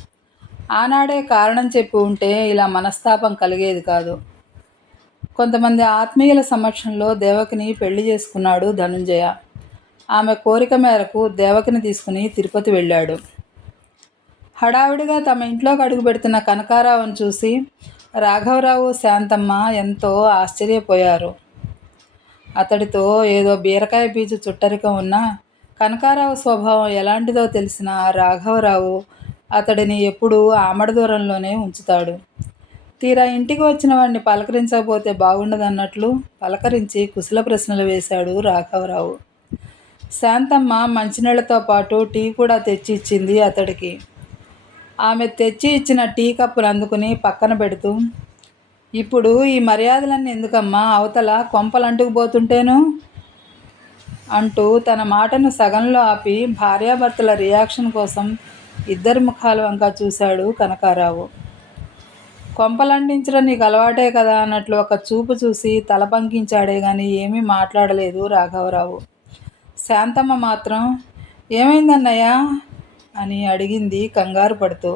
ఆనాడే కారణం చెప్పి ఉంటే ఇలా మనస్తాపం కలిగేది కాదు. కొంతమంది ఆత్మీయుల సమక్షంలో దేవకిని పెళ్లి చేసుకున్నాడు ధనుంజయ. ఆమె కోరిక మేరకు దేవకిని తీసుకుని తిరుపతి వెళ్ళాడు. హడావిడిగా తమ ఇంట్లోకి అడుగు పెడుతున్న కనకారావును చూసి రాఘవరావు, శాంతమ్మ ఎంతో ఆశ్చర్యపోయారు. అతడితో ఏదో బీరకాయ పీచు చుట్టరికం ఉన్నా కనకారావు స్వభావం ఎలాంటిదో తెలిసిన రాఘవరావు అతడిని ఎప్పుడూ ఆమడ దూరంలోనే ఉంచుతాడు. తీరా ఇంటికి వచ్చిన వాడిని పలకరించకపోతే బాగుండదన్నట్లు పలకరించి కుశల ప్రశ్నలు వేశాడు రాఘవరావు. శాంతమ్మ మంచినీళ్లతో పాటు టీ కూడా తెచ్చి ఇచ్చింది అతడికి. ఆమె తెచ్చి ఇచ్చిన టీ కప్పును అందుకుని పక్కన పెడుతూ, ఇప్పుడు ఈ మర్యాదలన్నీ ఎందుకమ్మా, అవతల కొంపలంటుకుపోతుంటేను అంటూ తన మాటను సగంలో ఆపి భార్యాభర్తల రియాక్షన్ కోసం ఇద్దరి ముఖాల వంక చూశాడు కనకారావు. కొంపలంటించడం నీకు అలవాటే కదా అన్నట్లు ఒక చూపు చూసి తల పంకించాడే గాని ఏమీ మాట్లాడలేదు రాఘవరావు. శాంతమ్మ మాత్రం ఏమైందన్నయ్యా అని అడిగింది కంగారు పడుతూ.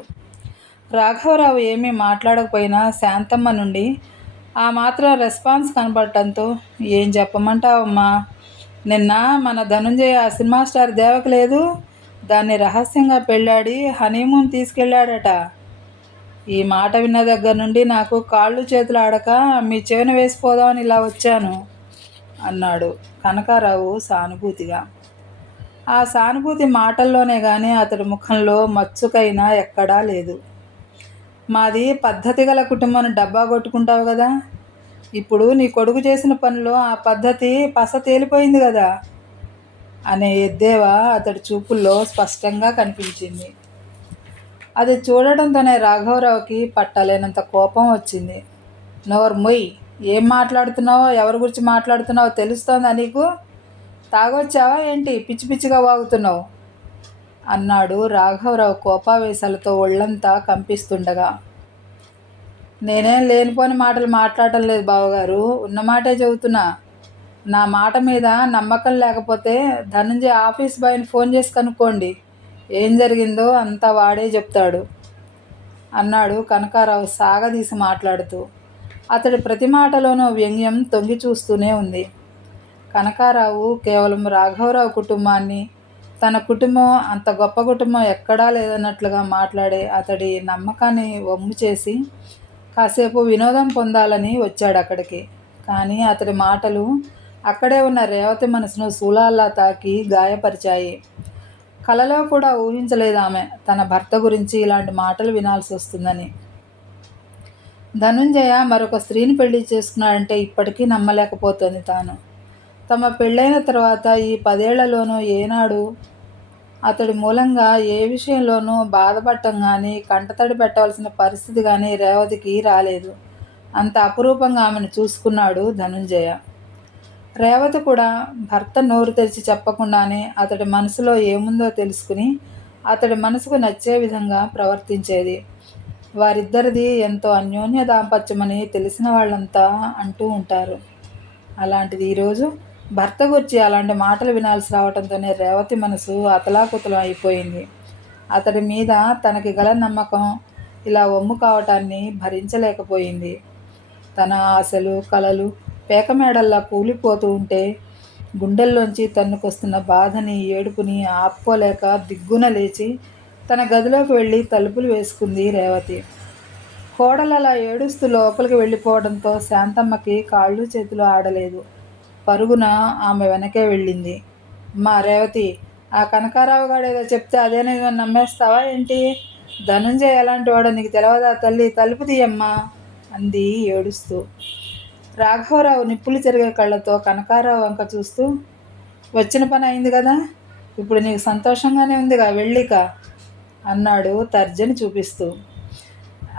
రాఘవరావు ఏమీ మాట్లాడకపోయినా శాంతమ్మ నుండి ఆ మాత్రం రెస్పాన్స్ కనపడటంతో ఏం చెప్పమంటావమ్మా, నిన్న మన ధనుంజయ సినిమా స్టార్ దేవక లేదు, దాన్ని రహస్యంగా పెళ్ళాడి హనీమూన్ తీసుకెళ్ళాడట. ఈ మాట విన్న దగ్గర నుండి నాకు కాళ్ళు చేతులు ఆడక మీ చెవిన వేసిపోదామని ఇలా వచ్చాను అన్నాడు కనకారావు సానుభూతిగా. ఆ సానుభూతి మాటల్లోనే గాని అతడి ముఖంలో మచ్చుకైనా ఎక్కడా లేదు. మాది పద్ధతి గల కుటుంబం డబ్బా కొట్టుకుంటావు కదా, ఇప్పుడు నీ కొడుకు చేసిన పనిలో ఆ పద్ధతి పస తేలిపోయింది కదా అనే ఎద్దేవా అతడి చూపుల్లో స్పష్టంగా కనిపించింది. అది చూడటంతోనే రాఘవరావుకి పట్టలేనంత కోపం వచ్చింది. నోరు మొయ్, ఏం మాట్లాడుతున్నావో ఎవరి గురించి మాట్లాడుతున్నావో తెలుస్తోందా నీకు? తాగొచ్చావా ఏంటి పిచ్చి పిచ్చిగా వాగుతున్నావు అన్నాడు రాఘవరావు కోపావేశాలతో ఒళ్ళంతా కంపిస్తుండగా. నేనేం లేనిపోని మాటలు మాట్లాడటం లేదు బావగారు, ఉన్నమాటే చెబుతున్నా. నా మాట మీద నమ్మకం లేకపోతే ధనంజయ ఆఫీస్ బాయ్ని ఫోన్ చేసి కనుక్కోండి, ఏం జరిగిందో అంతా వాడే చెప్తాడు అన్నాడు కనకారావు సాగదీసి మాట్లాడుతూ. అతడి ప్రతి మాటలోనూ వ్యంగ్యం తొంగి చూస్తూనే ఉంది. కనకారావు కేవలం రాఘవరావు కుటుంబాన్ని, తన కుటుంబం అంత గొప్ప కుటుంబం ఎక్కడా లేదన్నట్లుగా మాట్లాడే అతడి నమ్మకాన్ని వమ్ము చేసి కాసేపు వినోదం పొందాలని వచ్చాడు అక్కడికి. కానీ అతడి మాటలు అక్కడే ఉన్న రేవతి మనసును శూలాల్లా తాకి గాయపరిచాయి. కలలో కూడా ఊహించలేదు ఆమె తన భర్త గురించి ఇలాంటి మాటలు వినాల్సి వస్తుందని. ధనుంజయ మరొక స్త్రీని పెళ్లి చేసుకున్నాడంటే ఇప్పటికీ నమ్మలేకపోతుంది తాను. తమ పెళ్ళైన తర్వాత ఈ 10 ఏళ్లలోనూ ఏనాడు అతడి మూలంగా ఏ విషయంలోనూ బాధపడటం కానీ కంటతడి పెట్టవలసిన పరిస్థితి కానీ రేవతికి రాలేదు. అంత అపురూపంగా ఆమెను చూసుకున్నాడు ధనుంజయ. రేవతి కూడా భర్త నోరు తెరిచి చెప్పకుండానే అతడి మనసులో ఏముందో తెలుసుకుని అతడి మనసుకు నచ్చే విధంగా ప్రవర్తించేది. వారిద్దరిది ఎంతో అన్యోన్య దాంపత్యమని తెలిసిన వాళ్ళంతా అంటూ ఉంటారు. అలాంటిది ఈరోజు భర్త గురించి అలాంటి మాటలు వినాల్సి రావడంతోనే రేవతి మనసు అతలాకుతలం అయిపోయింది. అతడి మీద తనకి గల నమ్మకం ఇలా వమ్ము కావటాన్ని భరించలేకపోయింది. తన ఆశలు కలలు పేకమేడల్లా కూలిపోతూ ఉంటే గుండెల్లోంచి తన్నుకొస్తున్న బాధని ఏడుపుని ఆపుకోలేక దిగ్గున లేచి తన గదిలోకి వెళ్ళి తలుపులు వేసుకుంది రేవతి. కోడలలా ఏడుస్తూ లోపలికి వెళ్ళిపోవడంతో శాంతమ్మకి కాళ్ళు చేతులు ఆడలేదు. పరుగున ఆమె వెనకే వెళ్ళింది. మా రేవతి, ఆ కనకారావు గాడేదో చెప్తే అదేనా నమ్మేస్తావా ఏంటి? ధనుంజయ ఎలాంటి వాడో నీకు తెలవదా తల్లి, తలుపు తీయమ్మా అంది ఏడుస్తూ. రాఘవరావు నిప్పులు చెరిగే కళ్ళతో కనకారావు వంక చూస్తూ, వచ్చిన పని అయింది కదా, ఇప్పుడు నీకు సంతోషంగానే ఉందిగా, వెళ్ళిక అన్నాడు తర్జని చూపిస్తూ.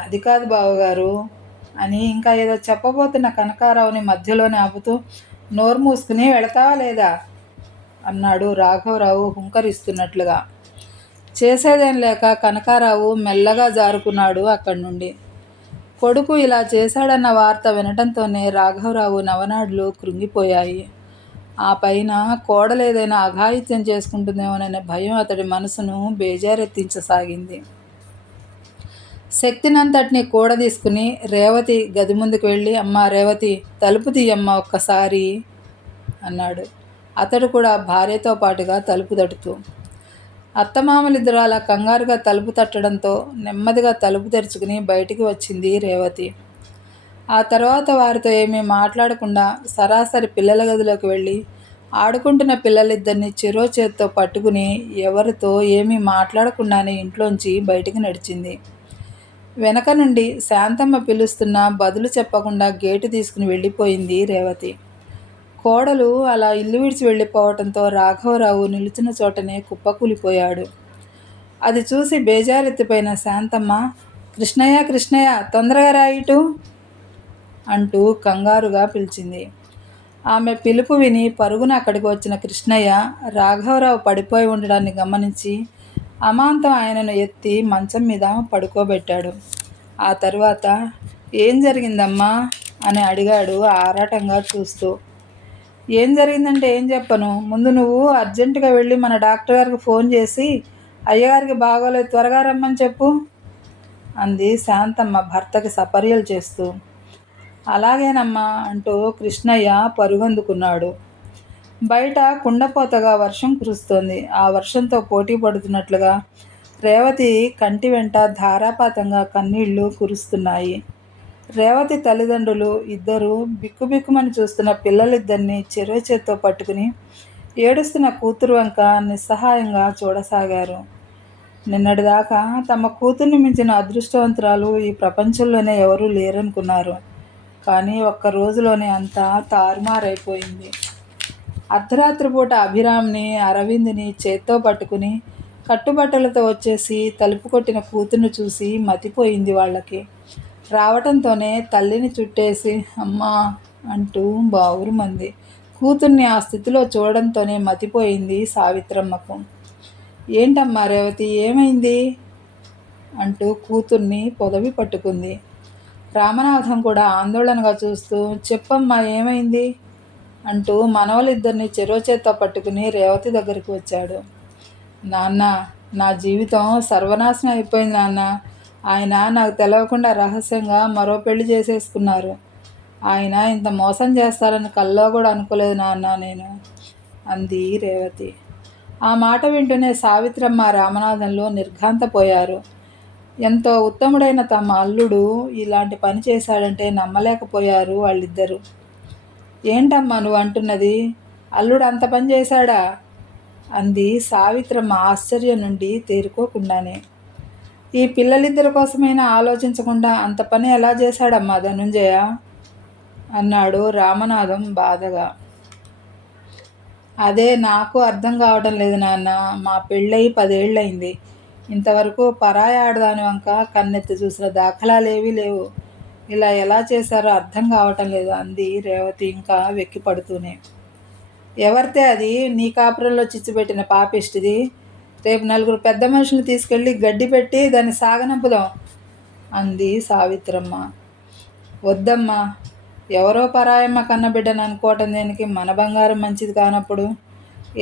అది కాదు బావగారు అని ఇంకా ఏదో చెప్పబోతున్న కనకారావుని మధ్యలోనే ఆపుతూ, నోరు మూసుకుని వెళతావా లేదా అన్నాడు రాఘవరావు హుంకరిస్తున్నట్లుగా. చేసేదేం లేక కనకారావు మెల్లగా జారుకున్నాడు అక్కడి నుండి. కొడుకు ఇలా చేశాడన్న వార్త వినటంతోనే రాఘవరావు నవనాడులు కృంగిపోయాయి. ఆ పైన కోడలేదైనా అఘాయిత్యం చేసుకుంటుందేమోననే భయం అతడి మనసును బేజారెత్తించసాగింది. శక్తినంతటినీ కూడదీసుకుని రేవతి గది ముందుకు వెళ్ళి, అమ్మా రేవతి, తలుపు తీయమ్మ ఒక్కసారి అన్నాడు. అతడు కూడా భార్యతో పాటుగా తలుపు తడుతూ. అత్తమామలిద్దరూ అలా కంగారుగా తలుపు తట్టడంతో నెమ్మదిగా తలుపు తెరుచుకుని బయటికి వచ్చింది రేవతి. ఆ తర్వాత వారితో ఏమీ మాట్లాడకుండా సరాసరి పిల్లల గదిలోకి వెళ్ళి ఆడుకుంటున్న పిల్లలిద్దరిని చెరో చేత్తో పట్టుకుని ఎవరితో ఏమీ మాట్లాడకుండానే ఇంట్లోంచి బయటికి నడిచింది. వెనక నుండి శాంతమ్మ పిలుస్తున్నా బదులు చెప్పకుండా గేటు తీసుకుని వెళ్ళిపోయింది రేవతి. కోడలు అలా ఇల్లు విడిచి వెళ్ళిపోవటంతో రాఘవరావు నిలుచున్న చోటనే కుప్పకూలిపోయాడు. అది చూసి బేజారెత్తిపోయిన శాంతమ్మ, కృష్ణయ్య కృష్ణయ్య తొందరగా రా ఇటు అంటూ కంగారుగా పిలిచింది. ఆమె పిలుపు విని పరుగున అక్కడికి వచ్చిన కృష్ణయ్య రాఘవరావు పడిపోయి ఉండడాన్ని గమనించి అమాంతం ఆయనను ఎత్తి మంచం మీద పడుకోబెట్టాడు. ఆ తర్వాత ఏం జరిగిందమ్మా అని అడిగాడు ఆరాటంగా చూస్తూ. ఏం జరిగిందంటే ఏం చెప్పను, ముందు నువ్వు అర్జెంటుగా వెళ్ళి మన డాక్టర్ గారికి ఫోన్ చేసి అయ్యగారికి బాగోలేదు, త్వరగా రమ్మని చెప్పు అంది శాంతమ్మ భర్తకి సపర్యలు చేస్తూ. అలాగేనమ్మా అంటూ కృష్ణయ్య పరుగందుకున్నాడు. బయట కుండపోతగా వర్షం కురుస్తోంది. ఆ వర్షంతో పోటీ పడుతున్నట్లుగా రేవతి కంటి వెంట ధారాపాతంగా కన్నీళ్లు కురుస్తున్నాయి. రేవతి తల్లిదండ్రులు ఇద్దరూ బిక్కుబిక్కుమని చూస్తున్న పిల్లలిద్దరినీ చెరో చేత్తో పట్టుకుని ఏడుస్తున్న కూతురు వంక నిస్సహాయంగా చూడసాగారు. నిన్నటిదాకా తమ కూతుర్ని మించిన అదృష్టవంతురాలు ఈ ప్రపంచంలోనే ఎవరూ లేరనుకున్నారు. కానీ ఒక్క రోజులోనే అంతా తారుమారైపోయింది. అర్ధరాత్రి పూట అభిరామ్ని, అరవింద్ని చేత్తో పట్టుకుని కట్టుబట్టలతో వచ్చేసి తలుపు కొట్టిన కూతుర్ని చూసి మతిపోయింది వాళ్ళకి. రావటంతోనే తల్లిని చుట్టేసి అమ్మా అంటూ బావురుమంది. కూతుర్ని ఆ స్థితిలో చూడడంతోనే మతిపోయింది సావిత్రమ్మకు. ఏంటమ్మా రేవతి, ఏమైంది అంటూ కూతుర్ని పొదవి పట్టుకుంది. రామనాథం కూడా ఆందోళనగా చూస్తూ చెప్పమ్మా ఏమైంది అంటూ మనవలిద్దరిని చెరో చేత్తో పట్టుకుని రేవతి దగ్గరికి వచ్చాడు. నాన్న, నా జీవితం సర్వనాశనం అయిపోయింది నాన్న. ఆయన నాకు తెలవకుండా రహస్యంగా మరో పెళ్లి చేసేసుకున్నారు. ఆయన ఇంత మోసం చేస్తారని కల్లో కూడా అనుకోలేదు నాన్న నేను అంది రేవతి. ఆ మాట వింటూనే సావిత్రమ్మ రామనాథంలో నిర్ఘాంతపోయారు. ఎంతో ఉత్తముడైన తమ అల్లుడు ఇలాంటి పని చేశాడంటే నమ్మలేకపోయారు వాళ్ళిద్దరూ. ఏంటమ్మా నువ్వు అంటున్నది, అల్లుడు అంత పని చేశాడా అంది సావిత్రమ్మ ఆశ్చర్యం నుండి తేరుకోకుండానే. ఈ పిల్లలిద్దరి కోసమైనా ఆలోచించకుండా అంత పని ఎలా చేశాడమ్మా ధనుంజయ అన్నాడు రామనాథం బాధగా. అదే నాకు అర్థం కావటం లేదు నాన్న. మా పెళ్ళయి 10 ఏళ్ళయింది. ఇంతవరకు పరాయి ఆడదాని వంక కన్నెత్తి చూసిన దాఖలాలేవీ లేవు. ఇలా ఎలా చేశారో అర్థం కావటం లేదు అంది రేవతి ఇంకా వెక్కి పడుతూనే. ఎవరితే అది నీ కాపురంలో చిచ్చుపెట్టిన పాపిష్టిది? రేపు 4 పెద్ద మనుషులు తీసుకెళ్ళి గడ్డి పెట్టి దాన్ని సాగనంపుదాం అంది సావిత్రమ్మ. వద్దమ్మా, ఎవరో పరాయమ్మ కన్నబిడ్డని అనుకోవటం దేనికి? మన బంగారం మంచిది కానప్పుడు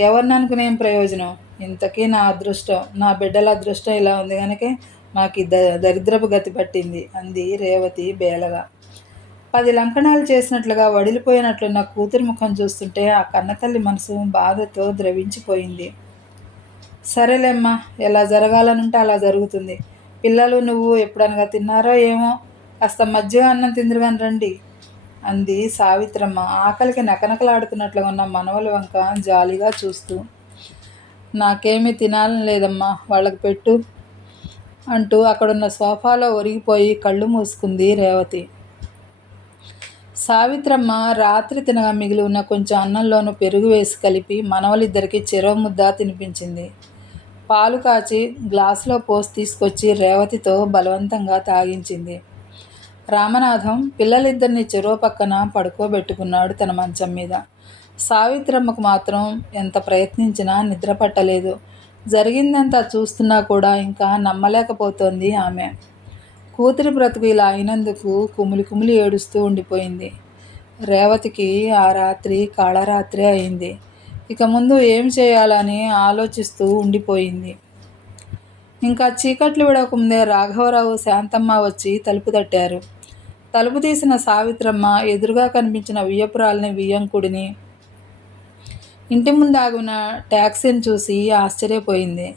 ఎవరిని అనుకునేం ప్రయోజనం? ఇంతకీ నా అదృష్టం, నా బిడ్డల అదృష్టం ఇలా ఉంది కనుకే మాకు దరిద్రపు గతి పట్టింది అంది రేవతి బేలగా. 10 లంకణాలు చేసినట్లుగా వడిలిపోయినట్లున్న కూతురి ముఖం చూస్తుంటే ఆ కన్నతల్లి మనసు బాధతో ద్రవించిపోయింది. సరేలేమ్మా, ఎలా జరగాలనుంటే అలా జరుగుతుంది. పిల్లలు నువ్వు ఎప్పుడనగా తిన్నారో ఏమో, కాస్త మజ్జిగ అన్నం తిందురుగాని రండి అంది సావిత్రమ్మ ఆకలికి నకనకలాడుతున్నట్లుగా ఉన్న మనవల వంక జాలిగా చూస్తూ. నాకేమీ తినాలని లేదమ్మా, వాళ్ళకి పెట్టు అంటూ అక్కడున్న సోఫాలో ఒరిగిపోయి కళ్ళు మూసుకుంది రేవతి. సావిత్రమ్మ రాత్రి తినగా మిగిలి ఉన్న కొంచెం అన్నంలోనూ పెరుగు వేసి కలిపి మనవలిద్దరికీ చెరో ముద్ద తినిపించింది. పాలు కాచి గ్లాసులో పోసి తీసుకొచ్చి రేవతితో బలవంతంగా తాగించింది. రామనాథం పిల్లలిద్దరిని చెరో పక్కన పడుకోబెట్టుకున్నాడు తన మంచం మీద. సావిత్రమ్మకు మాత్రం ఎంత ప్రయత్నించినా నిద్ర పట్టలేదు. జరిగిందంతా చూస్తున్నా కూడా ఇంకా నమ్మలేకపోతోంది ఆమె. కూతురి బ్రతుకు ఇలా అయినందుకు కుమిలి కుమిలి ఏడుస్తూ ఉండిపోయింది. రేవతికి ఆ రాత్రి కాళరాత్రే అయింది. ఇక ముందు ఏం చేయాలని ఆలోచిస్తూ ఉండిపోయింది. ఇంకా చీకట్లు విడవకముందే రాఘవరావు, శాంతమ్మ వచ్చి తలుపు తట్టారు. తలుపు తీసిన సావిత్రమ్మ ఎదురుగా కనిపించిన వియ్యపురాల్ని, వియ్యంకుడిని, ఇంటి ముందు ఆగిన ట్యాక్సీని చూసి ఆశ్చర్యపోయింది.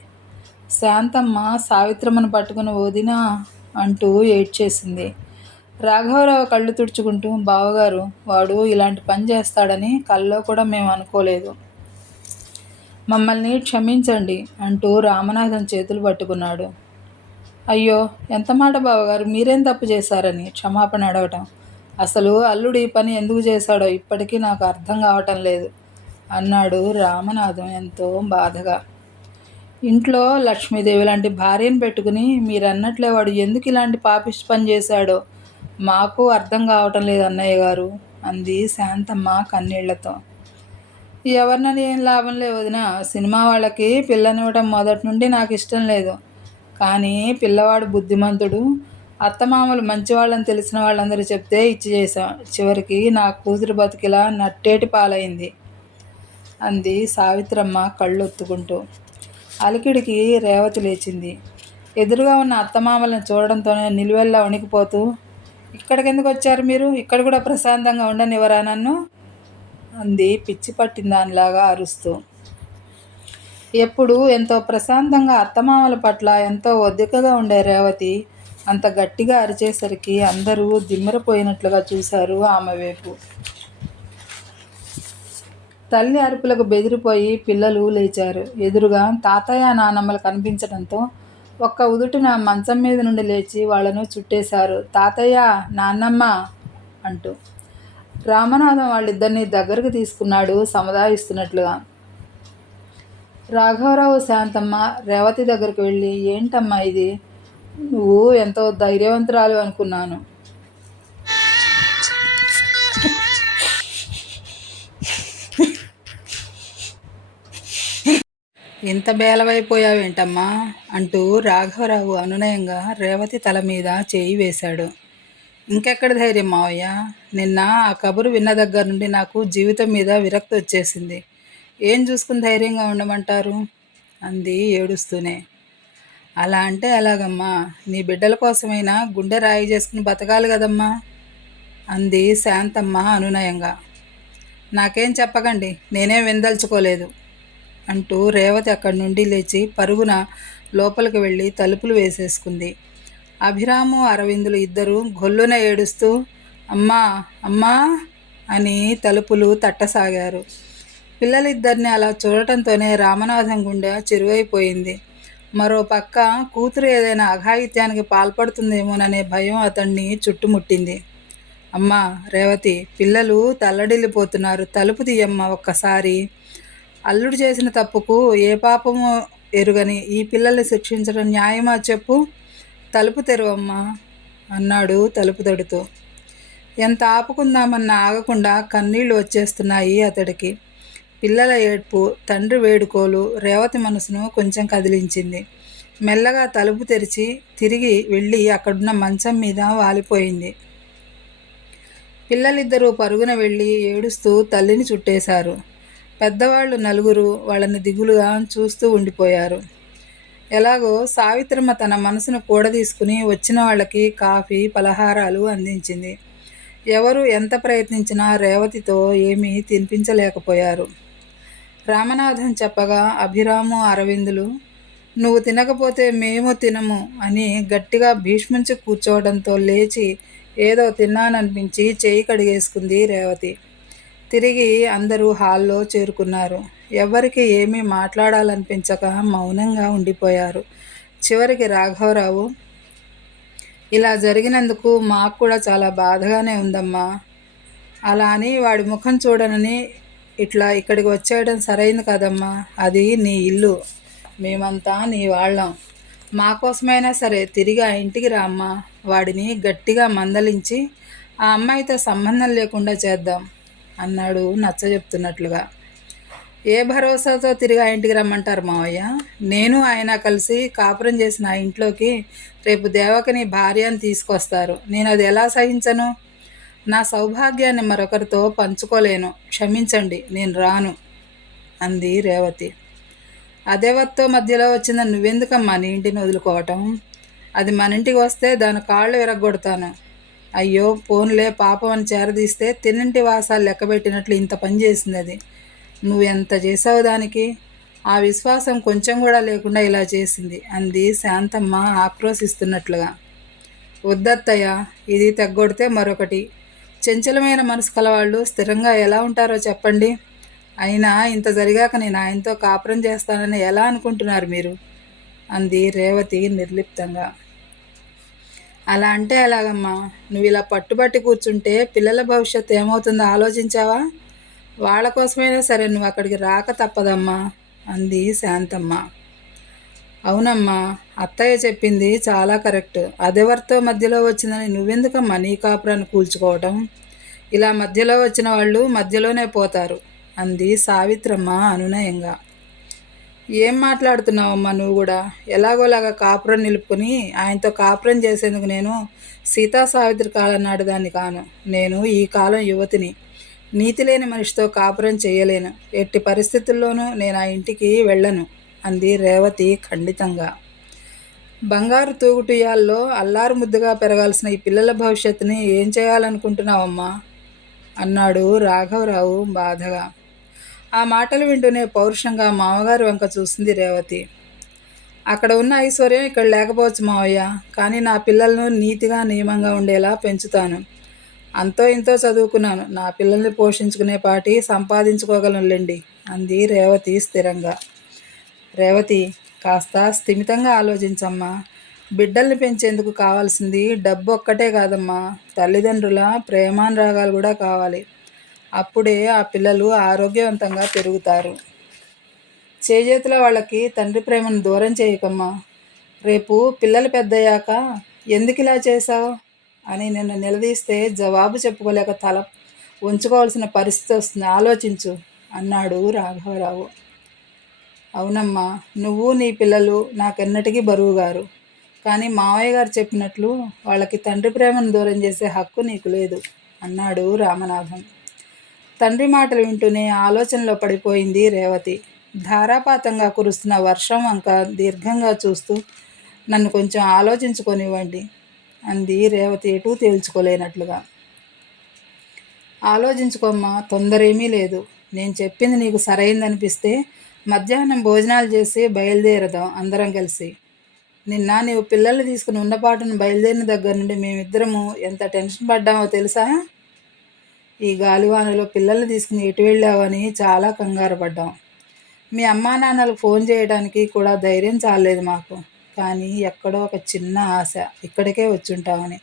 శాంతమ్మ సావిత్రమ్మను పట్టుకుని వదినా అంటూ ఏడ్చేసింది. రాఘవరావు కళ్ళు తుడుచుకుంటూ, బావగారు, వాడు ఇలాంటి పని చేస్తాడని కల్లో కూడా మేము అనుకోలేదు మమ్మల్ని క్షమించండి అంటూ రామనాథం చేతులు పట్టుకున్నాడు. అయ్యో, ఎంత మాట బావగారు, మీరేం తప్పు చేశారని క్షమాపణ అడగటం? అసలు అల్లుడు ఈ పని ఎందుకు చేశాడో ఇప్పటికీ నాకు అర్థం కావటం లేదు అన్నాడు రామనాథం ఎంతో బాధగా. ఇంట్లో లక్ష్మీదేవి లాంటి భార్యను పెట్టుకుని మీరన్నట్లే వాడు ఎందుకు ఇలాంటి పాపిష్టి పని చేశాడో మాకు అర్థం కావటం లేదు అన్నయ్య గారు అంది శాంతమ్మ కన్నీళ్లతో. ఎవరినని ఏం లాభం లేదు వదినా, సినిమా వాళ్ళకి పిల్లనివ్వటం మొదటి నుండి నాకు ఇష్టం లేదు. కానీ పిల్లవాడు బుద్ధిమంతుడు, అత్తమామలు మంచివాళ్ళని తెలిసిన వాళ్ళందరూ చెప్తే ఇచ్చి చేశాం. చివరికి నా కూతురు బతికిలా నట్టేటి పాలైంది అంది సావిత్రమ్మ కళ్ళొత్తుకుంటూ. అలికిడికి రేవతి లేచింది. ఎదురుగా ఉన్న అత్తమామలను చూడడంతోనే నిలువెల్లా వణికిపోతూ, ఇక్కడికెందుకు వచ్చారు మీరు? ఇక్కడ కూడా ప్రశాంతంగా ఉండనివ్వరా నన్ను అంది పిచ్చి పట్టిన దానిలాగా అరుస్తూ. ఎప్పుడు ఎంతో ప్రశాంతంగా అత్తమామల పట్ల ఎంతో ఒద్దికగా ఉండే రేవతి అంత గట్టిగా అరిచేసరికి అందరూ దిమ్మెరపోయినట్లుగా చూశారు ఆమె వైపు. తల్లి అరుపులకు బెదిరిపోయి పిల్లలు లేచారు. ఎదురుగా తాతయ్య నానమ్మలు కనిపించడంతో ఒక్క ఉదుటిన మంచం మీద నుండి లేచి వాళ్లను చుట్టేశారు. తాతయ్య, నాన్నమ్మ అంటూ. రామనాథం వాళ్ళిద్దరినీ దగ్గరకు తీసుకున్నాడు సముదాయిస్తున్నట్లుగా. రాఘవరావు శాంతమ్మ రేవతి దగ్గరికి వెళ్ళి, ఏంటమ్మా ఇది? నువ్వు ఎంతో ధైర్యవంతురాలు అనుకున్నాను. ఇంత బేలవైపోయావేంటమ్మా అంటూ రాఘవరావు అనునయంగా రేవతి తల మీద చేయి వేశాడు. ఇంకెక్కడ ధైర్యం మావయ్య, నిన్న ఆ కబురు విన్న దగ్గర నుండి నాకు జీవితం మీద విరక్తి వచ్చేసింది. ఏం చూసుకుని ధైర్యంగా ఉండమంటారు అంది ఏడుస్తూనే. అలా అంటే ఎలాగమ్మా, నీ బిడ్డల కోసమైనా గుండె రాయి చేసుకుని బతకాలి కదమ్మా అంది శాంతమ్మ అనునయంగా. నాకేం చెప్పకండి, నేనేం విందల్చుకోలేదు అంటూ రేవతి అక్కడి నుండి లేచి పరుగున లోపలికి వెళ్ళి తలుపులు వేసేసుకుంది. అభిరాము అరవిందులు ఇద్దరూ గొల్లున ఏడుస్తూ అమ్మా అమ్మా అని తలుపులు తట్టసాగారు. పిల్లలిద్దరిని అలా చూడటంతోనే రామనాథం గుండె చెరువైపోయింది. మరో పక్క కూతురు ఏదైనా అఘాయిత్యానికి పాల్పడుతుందేమోననే భయం అతన్ని చుట్టుముట్టింది. అమ్మా రేవతి, పిల్లలు తల్లడిల్లిపోతున్నారు, తలుపు తీయమ్మ ఒక్కసారి. అల్లుడు చేసిన తప్పుకు ఏ పాపమో ఎరుగని ఈ పిల్లల్ని శిక్షించడం న్యాయమా చెప్పు? తలుపు తెరువమ్మా అన్నాడు తలుపు తడుతూ. ఎంత ఆపుకుందామన్నా ఆగకుండా కన్నీళ్లు వచ్చేస్తున్నాయి అతడికి. పిల్లల ఏడ్పు, తండ్రి వేడుకోలు రేవతి మనసును కొంచెం కదిలించింది. మెల్లగా తలుపు తెరిచి తిరిగి వెళ్ళి అక్కడున్న మంచం మీద వాలిపోయింది. పిల్లలిద్దరూ పరుగున వెళ్ళి ఏడుస్తూ తల్లిని చుట్టేశారు. పెద్దవాళ్ళు నలుగురు వాళ్ళని దిగులుగా చూస్తూ ఉండిపోయారు. ఎలాగో సావిత్రమ్మ తన మనసును కూడదీసుకుని వచ్చిన వాళ్ళకి కాఫీ, పలహారాలు అందించింది. ఎవరు ఎంత ప్రయత్నించినా రేవతితో ఏమీ తినిపించలేకపోయారు. రామనాథం చెప్పగా అభిరాము అరవిందులు, నువ్వు తినకపోతే మేము తినము అని గట్టిగా భీష్మించి కూర్చోవడంతో లేచి ఏదో తిన్నాననిపించి చేయి కడిగేసుకుంది రేవతి. తిరిగి అందరూ హాల్లో చేరుకున్నారు. ఎవ్వరికి ఏమీ మాట్లాడాలనిపించక మౌనంగా ఉండిపోయారు. చివరికి రాఘవరావు, ఇలా జరిగినందుకు మాకు కూడా చాలా బాధగానే ఉందమ్మా. అలా అని వాడి ముఖం చూడనని ఇట్లా ఇక్కడికి వచ్చేయడం సరైంది కాదమ్మా. అది నీ ఇల్లు, మేమంతా నీ వాళ్ళం. మా కోసమైనా సరే తిరిగి ఆ ఇంటికి రామ్మా. వాడిని గట్టిగా మందలించి ఆ అమ్మాయితో సంబంధం లేకుండా చేద్దాం అన్నాడు నచ్చజెప్తున్నట్లుగా. ఏ భరోసాతో తిరిగి ఆ ఇంటికి రమ్మంటారు మావయ్య? నేను ఆయన కలిసి కాపురం చేసిన ఆ ఇంట్లోకి రేపు దేవకని భార్యను తీసుకొస్తారు. నేను అది ఎలా సహించను? నా సౌభాగ్యాన్ని మరొకరితో పంచుకోలేను. క్షమించండి, నేను రాను అంది రేవతి. అదేవత్తో మధ్యలో వచ్చిన నువ్వెందుకమ్మా నీ ఇంటిని వదులుకోవటం? అది మన ఇంటికి వస్తే దాని కాళ్ళు విరగొడతాను. అయ్యో పోన్లే, పాపం అని చేరదీస్తే తిన్నింటి వాసాలు లెక్కబెట్టినట్లు ఇంత పని చేసింది అది. నువ్వు ఎంత చేసావు దానికి? ఆ విశ్వాసం కొంచెం కూడా లేకుండా ఇలా చేసింది అంది శాంతమ్మ ఆక్రోశిస్తున్నట్లుగా. వద్దత్తయ్య, ఇది తెగ్గొడితే మరొకటి. చంచలమైన మనసు కలవాళ్ళు స్థిరంగా ఎలా ఉంటారో చెప్పండి. అయినా ఇంత జరిగాక నేను ఆయనతో కాపురం చేస్తానని ఎలా అనుకుంటున్నారు మీరు? అంది రేవతి నిర్లిప్తంగా. అలా అంటే ఎలాగమ్మా? నువ్వు ఇలా పట్టుబట్టి కూర్చుంటే పిల్లల భవిష్యత్తు ఏమవుతుందో ఆలోచించావా? వాళ్ళ కోసమైనా సరే నువ్వు అక్కడికి రాక తప్పదమ్మా అంది శాంతమ్మ. అవునమ్మా, అత్తయ్య చెప్పింది చాలా కరెక్ట్. అదెవరితో మధ్యలో వచ్చిందని నువ్వెందుకమ్మా నీ కాపురాన్ని కూల్చుకోవటం? ఇలా మధ్యలో వచ్చిన వాళ్ళు మధ్యలోనే పోతారు అంది సావిత్రమ్మ అనునయంగా. ఏం మాట్లాడుతున్నావమ్మా నువ్వు కూడా? ఎలాగోలాగా కాపురం నిలుపుకొని ఆయనతో కాపురం చేసేందుకు నేను సీతా సావిత్రి కాలం నాటిదాన్ని కాను. నేను ఈ కాలం యువతిని. నీతి లేని మనిషితో కాపురం చేయలేను. ఎట్టి పరిస్థితుల్లోనూ నేను ఆ ఇంటికి వెళ్ళను అంది రేవతి ఖండితంగా. బంగారు తూగుటుయాల్లో అల్లారు ముద్దుగా పెరగాల్సిన ఈ పిల్లల భవిష్యత్తుని ఏం చేయాలనుకుంటున్నావమ్మా అన్నాడు రాఘవరావు బాధగా. ఆ మాటలు వింటూనే పౌరుషంగా మామగారు వంక చూసింది రేవతి. అక్కడ ఉన్న ఐశ్వర్యం ఇక్కడ లేకపోవచ్చు మావయ్య, కానీ నా పిల్లలను నీతిగా నియమంగా ఉండేలా పెంచుతాను. అంతో ఇంతో చదువుకున్నాను. నా పిల్లల్ని పోషించుకునే పాటి సంపాదించుకోగలనులేండి అంది రేవతి స్థిరంగా. రేవతి, కాస్త స్థిమితంగా ఆలోచించమ్మా. బిడ్డల్ని పెంచేందుకు కావాల్సింది డబ్బు ఒక్కటే కాదమ్మా, తల్లిదండ్రుల ప్రేమానురాగాలు కూడా కావాలి. అప్పుడే ఆ పిల్లలు ఆరోగ్యవంతంగా పెరుగుతారు. చేజేతుల వాళ్ళకి తండ్రి ప్రేమను దూరం చేయకమ్మా. రేపు పిల్లలు పెద్దయ్యాక ఎందుకు ఇలా చేశావు అని నిన్ను నిలదీస్తే జవాబు చెప్పుకోలేక తల ఉంచుకోవాల్సిన పరిస్థితి వస్తుంది. ఆలోచించు అన్నాడు రాఘవరావు. అవునమ్మా, నువ్వు నీ పిల్లలు నాకెన్నటికీ బరువుగారు. కానీ మావయ్య గారు చెప్పినట్లు వాళ్ళకి తండ్రి ప్రేమను దూరం చేసే హక్కు నీకు లేదు అన్నాడు రామనాథం. తండ్రి మాటలు వింటూనే ఆలోచనలో పడిపోయింది రేవతి. ధారాపాతంగా కురుస్తున్న వర్షం వంక దీర్ఘంగా చూస్తూ నన్ను కొంచెం ఆలోచించుకొనివ్వండి అంది రేవతి ఎటూ తేల్చుకోలేనట్లుగా. ఆలోచించుకోమ్మా, తొందరేమీ లేదు. నేను చెప్పింది నీకు సరైందనిపిస్తే మధ్యాహ్నం భోజనాలు చేసి బయలుదేరదాం అందరం కలిసి. నిన్న నీవు పిల్లల్ని తీసుకుని ఉన్నపాటును బయలుదేరిన దగ్గర నుండి మేమిద్దరము ఎంత టెన్షన్ పడ్డామో తెలుసా? ఈ గాలివానలో పిల్లల్ని తీసుకుని ఎటు వెళ్ళావని చాలా కంగారు పడ్డాం. మీ అమ్మా నాన్నలకు ఫోన్ చేయడానికి కూడా ధైర్యం చాలేదు మాకు. కానీ ఎక్కడో ఒక చిన్న ఆశ ఇక్కడికే వచ్చుంటామని.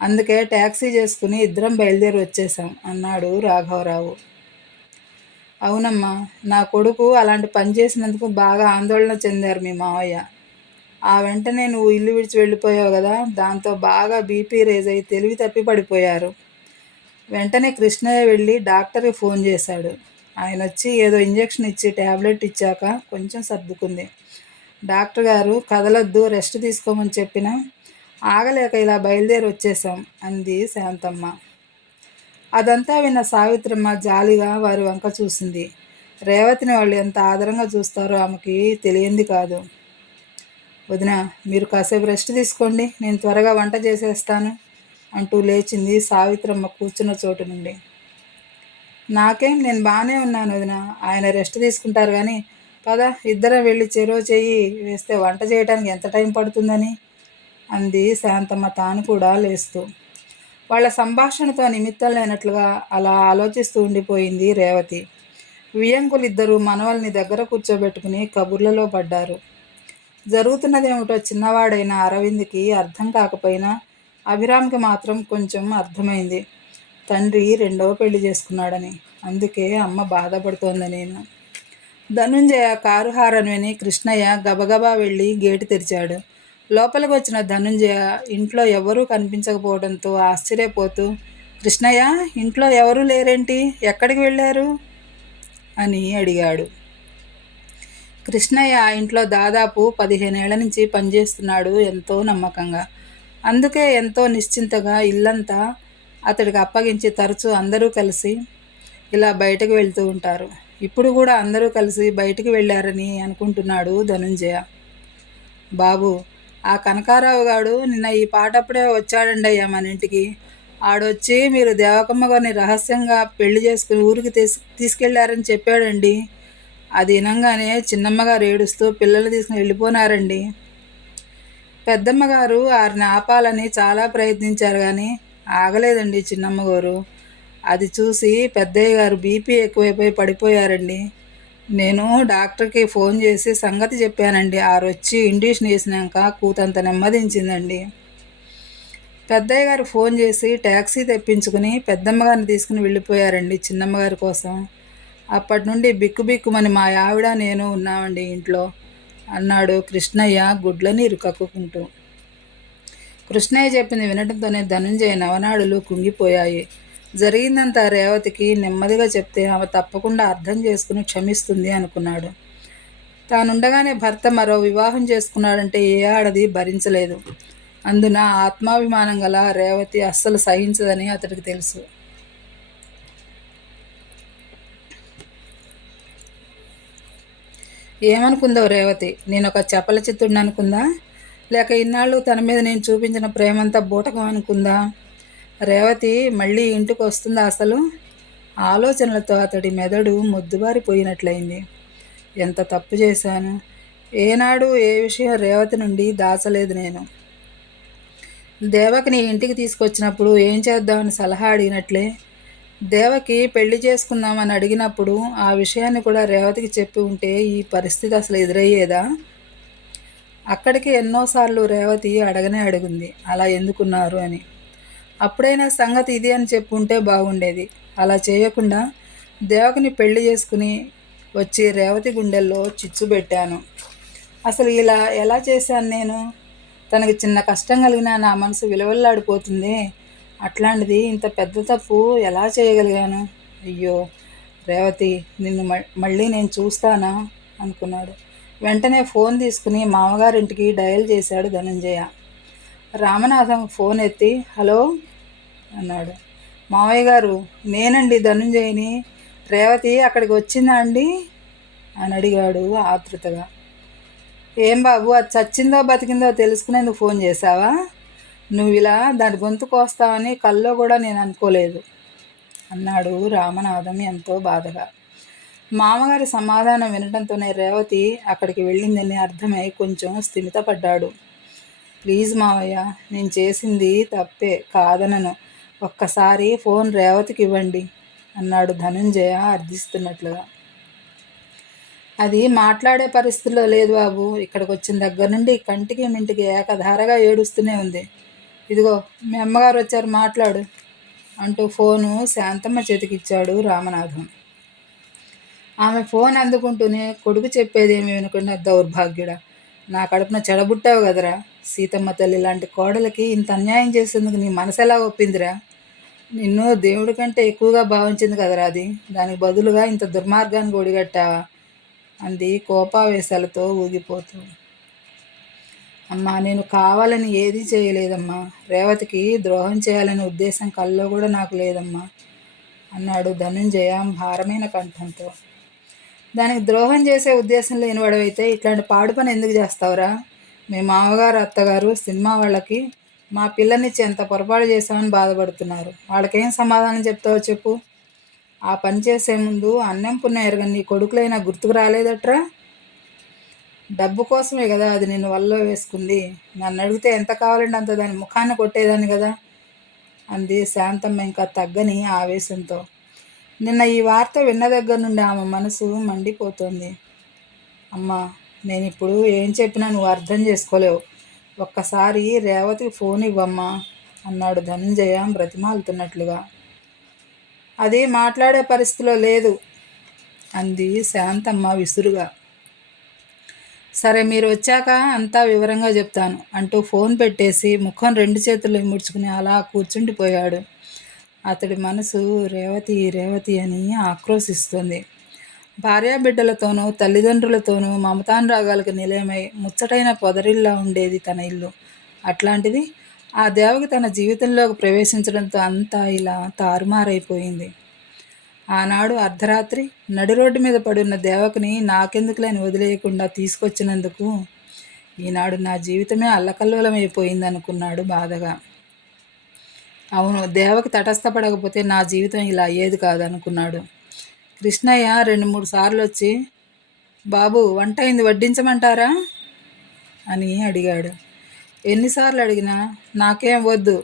అందుకే ట్యాక్సీ చేసుకుని ఇద్దరం బయలుదేరి వచ్చేసాం అన్నాడు రాఘవరావు. అవునమ్మా, నా కొడుకు అలాంటి పని చేసినందుకు బాగా ఆందోళన చెందారు మీ మావయ్య. ఆ వెంటనే నువ్వు ఇల్లు విడిచి వెళ్ళిపోయావు కదా, దాంతో బాగా బీపీ రేజ్ అయ్యి తెలివి తప్పి పడిపోయారు. వెంటనే కృష్ణయ్య వెళ్ళి డాక్టర్కి ఫోన్ చేశాడు. ఆయన వచ్చి ఏదో ఇంజెక్షన్ ఇచ్చి ట్యాబ్లెట్ ఇచ్చాక కొంచెం సర్దుకుంది. డాక్టర్ గారు కదలొద్దు, రెస్ట్ తీసుకోమని చెప్పినా ఆగలేక ఇలా బయలుదేరి వచ్చేసాం అంది శాంతమ్మ. అదంతా విన్న సావిత్రమ్మ జాలిగా వారి వంక చూసింది. రేవతిని వాళ్ళు ఎంత ఆదరంగా చూస్తారో ఆమెకి తెలియంది కాదు. వదిన, మీరు కాసేపు రెస్ట్ తీసుకోండి, నేను త్వరగా వంట చేసేస్తాను అంటూ లేచింది సావిత్రమ్మ కూర్చున్న చోటు నుండి. నాకేం, నేను బాగానే ఉన్నాను వదిన, ఆయన రెస్ట్ తీసుకుంటారు కానీ పద ఇద్దరం వెళ్ళి చెరో చెయ్యి వేస్తే వంట చేయడానికి ఎంత టైం పడుతుందని అంది శాంతమ్మ తాను కూడా లేస్తూ. వాళ్ళ సంభాషణతో నిమిత్తం లేనట్లుగా అలా ఆలోచిస్తూ ఉండిపోయింది రేవతి. వియ్యంకులిద్దరూ మనవల్ని దగ్గర కూర్చోబెట్టుకుని కబుర్లలో పడ్డారు. జరుగుతున్నదేమిటో చిన్నవాడైన అరవింద్కి అర్థం కాకపోయినా అభిరామ్కి మాత్రం కొంచెం అర్థమైంది. తండ్రి రెండవ పెళ్లి చేసుకున్నాడని. అందుకే అమ్మ బాధపడుతోందని. ధనుంజయ కారు హారన్ విని కృష్ణయ్య గబగబా వెళ్ళి గేటు తెరిచాడు. లోపలికి వచ్చిన ధనుంజయ ఇంట్లో ఎవరూ కనిపించకపోవడంతో ఆశ్చర్యపోతూ, కృష్ణయ్య, ఇంట్లో ఎవరూ లేరేంటి, ఎక్కడికి వెళ్ళారు అని అడిగాడు. కృష్ణయ్య ఆ ఇంట్లో దాదాపు 15 ఏళ్ల నుంచి పనిచేస్తున్నాడు, ఎంతో నమ్మకంగా. అందుకే ఎంతో నిశ్చింతగా ఇల్లంతా అతడికి అప్పగించి తరచూ అందరూ కలిసి ఇలా బయటకు వెళ్తూ ఉంటారు. ఇప్పుడు కూడా అందరూ కలిసి బయటికి వెళ్ళారని అనుకుంటున్నాడు ధనుంజయ. బాబు, ఆ కనకారావు గాడు నిన్న ఈ పాటప్పుడే వచ్చాడండి అయ్యా మన ఇంటికి. ఆడొచ్చి మీరు దేవకమ్మ గారిని రహస్యంగా పెళ్లి చేసుకుని ఊరికి తీసుకెళ్లారని చెప్పాడండి. అది వినంగానే చిన్నమ్మగారు ఏడుస్తూ పిల్లలు తీసుకుని వెళ్ళిపోనారండి. పెద్దమ్మగారు వారిని ఆపాలని చాలా ప్రయత్నించారు కానీ ఆగలేదండి చిన్నమ్మగారు. అది చూసి పెద్దయ్య గారు బీపీ ఎక్కువైపోయి పడిపోయారండి. నేను డాక్టర్కి ఫోన్ చేసి సంగతి చెప్పానండి. ఆరొచ్చి ఇంజెక్షన్ వేసినాక కూతంత నెమ్మదించిందండి. పెద్దయ్య గారు ఫోన్ చేసి ట్యాక్సీ తెప్పించుకుని పెద్దమ్మగారిని తీసుకుని వెళ్ళిపోయారండి చిన్నమ్మగారి కోసం. అప్పటి నుండి బిక్కుబిక్కుమని మా ఆవిడ నేను ఉన్నామండి ఇంట్లో అన్నాడు కృష్ణయ్య గుడ్ల నీరు కక్కుకుంటూ. కృష్ణయ్య చెప్పింది వినడంతోనే ధనుంజయ నవనాడులు కుంగిపోయాయి. జరిగిందంతా రేవతికి నెమ్మదిగా చెప్తే ఆమె తప్పకుండా అర్థం చేసుకుని క్షమిస్తుంది అనుకున్నాడు. తానుండగానే భర్త మరో వివాహం చేసుకున్నాడంటే ఏ ఆడది భరించలేదు. అందున ఆత్మాభిమానం గల రేవతి అస్సలు సహించదని అతడికి తెలుసు. ఏమనుకుందో రేవతి? నేనొక చపల చిత్తుడిని అనుకుందా? లేక ఇన్నాళ్ళు తన మీద నేను చూపించిన ప్రేమంతా బూటకం అనుకుందా? రేవతి మళ్ళీ ఇంటికి వస్తుందా అసలు? ఆలోచనలతో అతడి మెదడు మొద్దుబారిపోయినట్లయింది. ఎంత తప్పు చేశాను! ఏనాడు ఏ విషయం రేవతి నుండి దాచలేదు నేను. దేవకిని ఇంటికి తీసుకొచ్చినప్పుడు ఏం చేద్దామని సలహా అడిగినట్లే దేవకి పెళ్లి చేసుకుందామని అడిగినప్పుడు ఆ విషయాన్ని కూడా రేవతికి చెప్పి ఉంటే ఈ పరిస్థితి అసలు ఎదురయ్యేదా? అక్కడికి ఎన్నోసార్లు రేవతి అడగనే అడిగింది అలా ఎందుకున్నారు అని. అప్పుడైనా సంగతి ఇది అని చెప్పుంటే బాగుండేది. అలా చేయకుండా దేవకిని పెళ్లి చేసుకుని వచ్చి రేవతి గుండెల్లో చిచ్చు పెట్టాను. అసలు ఇలా ఎలా చేశాను నేను? తనకి చిన్న కష్టం కలిగినా నా మనసు విలువల్లాడిపోతుంది. అట్లాంటిది ఇంత పెద్ద తప్పు ఎలా చేయగలిగాను? అయ్యో రేవతి, నిన్ను మళ్ళీ నేను చూస్తానా అనుకున్నాడు. వెంటనే ఫోన్ తీసుకుని మామగారింటికి డయల్ చేశాడు ధనంజయ. రామనాథం ఫోన్ ఎత్తి హలో అన్నాడు. మావయ్య గారు, నేనండి ధనుంజయని. రేవతి అక్కడికి వచ్చిందా అండి అని అడిగాడు ఆతృతగా. ఏం బాబు, అది చచ్చిందో బతికిందో తెలుసుకునేందుకు ఫోన్ చేశావా? నువ్వు ఇలా దాని గొంతు కోస్తావని కల్లో కూడా నేను అనుకోలేదు అన్నాడు రామనాథం ఎంతో బాధగా. మామగారి సమాధానం వినడంతోనే రేవతి అక్కడికి వెళ్ళిందని అర్థమై కొంచెం స్థిమితపడ్డాడు. ప్లీజ్ మావయ్య, నేను చేసింది తప్పే, కాదనను. ఒక్కసారి ఫోన్ రేవతికి ఇవ్వండి అన్నాడు ధనుంజయ అర్థిస్తున్నట్లుగా. అది మాట్లాడే పరిస్థితిలో లేదు బాబు. ఇక్కడికి వచ్చిన దగ్గర నుండి కంటికి మింటికి ఏకధారగా ఏడుస్తూనే ఉంది. ఇదిగో మీ అమ్మగారు వచ్చారు, మాట్లాడు అంటూ ఫోను శాంతమ్మ చేతికిచ్చాడు రామనాథం. ఆమె ఫోన్ అందుకుంటూనే కొడుకు చెప్పేదేమి వినకుండా దౌర్భాగ్యుడా, నా కడుపున చెడబుట్టావు కదరా. సీతమ్మ తల్లి లాంటి కోడలకి ఇంత అన్యాయం చేసేందుకు నీ మనసు ఎలా ఒప్పిందిరా? నిన్ను దేవుడి కంటే ఎక్కువగా భావించింది కదరా అది. దానికి బదులుగా ఇంత దుర్మార్గానికి ఒడిగట్టావా అంది కోపావేశాలతో ఊగిపోతూ. అమ్మా, నేను కావాలని ఏదీ చేయలేదమ్మా. రేవతికి ద్రోహం చేయాలనే ఉద్దేశం కల్లో కూడా నాకు లేదమ్మా అన్నాడు ధనుంజయ భారమైన కంఠంతో. దానికి ద్రోహం చేసే ఉద్దేశం లేనివాడవైతే ఇట్లాంటి పాడు పని ఎందుకు చేస్తావురా? మీ మామగారు అత్తగారు సినిమా వాళ్ళకి మా పిల్లనిచ్చి ఎంత పొరపాటు చేశామని బాధపడుతున్నారు. వాళ్ళకేం సమాధానం చెప్తావో చెప్పు. ఆ పని చేసే ముందు అన్నం పుణ్యం ఎరగని నీ కొడుకులైనా గుర్తుకు రాలేదట్రా? డబ్బు కోసమే కదా అది నిన్ను వల్ల వేసుకుంది. నన్ను అడిగితే ఎంత కావాలంటే అంత దాని ముఖాన్ని కొట్టేదాన్ని కదా అంది శాంతమ్మ ఇంకా తగ్గని ఆవేశంతో. నిన్న ఈ వార్త విన్న దగ్గర నుండి ఆమె మనసు మండిపోతోంది. అమ్మా, నేను ఇప్పుడు ఏం చెప్పినా నువ్వు అర్థం చేసుకోలేవు. ఒక్కసారి రేవతికి ఫోన్ ఇవ్వమ్మా అన్నాడు ధనుంజయ బ్రతిమాలుతున్నట్లుగా. అది మాట్లాడే పరిస్థితిలో లేదు అంది శాంతమ్మ విసురుగా. సరే, మీరు వచ్చాక అంతా వివరంగా చెప్తాను అంటూ ఫోన్ పెట్టేసి ముఖం రెండు చేతులు ముడుచుకుని అలా కూర్చుండిపోయాడు. అతడి మనసు రేవతి రేవతి అని ఆక్రోశిస్తుంది. భార్యాబిడ్డలతోనూ తల్లిదండ్రులతోనూ మమతానురాగాలకు నిలయమై ముచ్చటైన పొదరిల్లా ఉండేది తన ఇల్లు. అట్లాంటిది ఆ దేవకి తన జీవితంలోకి ప్రవేశించడంతో అంతా ఇలా తారుమారైపోయింది. ఆనాడు అర్ధరాత్రి నడి రోడ్డు మీద పడున్న దేవకిని నాకెందుకులేని వదిలేయకుండా తీసుకొచ్చినందుకు ఈనాడు నా జీవితమే అల్లకల్లోలమైపోయిందనుకున్నాడు బాధగా. అవును, దేవకి తటస్థపడకపోతే నా జీవితం ఇలా అయ్యేది కాదనుకున్నాడు. కృష్ణయ్య 2-3 సార్లు వచ్చి బాబు వంట అయింది వడ్డించమంటారా అని అడిగాడు. ఎన్నిసార్లు అడిగినా నాకేం వద్దు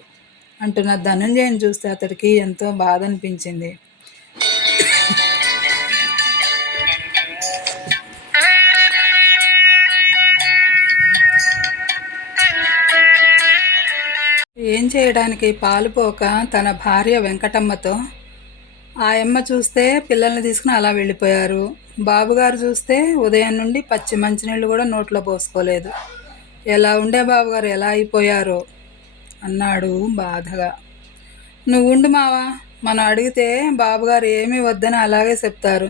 అంటున్న ధనుంజయని చూస్తే అతడికి ఎంతో బాధ అనిపించింది. ఏం చేయడానికి పాలుపోక తన భార్య వెంకటమ్మతో, ఆయమ్మ చూస్తే పిల్లల్ని తీసుకుని అలా వెళ్ళిపోయారు. బాబుగారు చూస్తే ఉదయం నుండి పచ్చి మంచినీళ్ళు కూడా నోట్లో పోసుకోలేదు. ఎలా ఉండే బాబుగారు ఎలా అయిపోయారో అన్నాడు బాధగా. నువ్వు ఉండు మావా, మనం అడిగితే బాబుగారు ఏమీ వద్దని అలాగే చెప్తారు.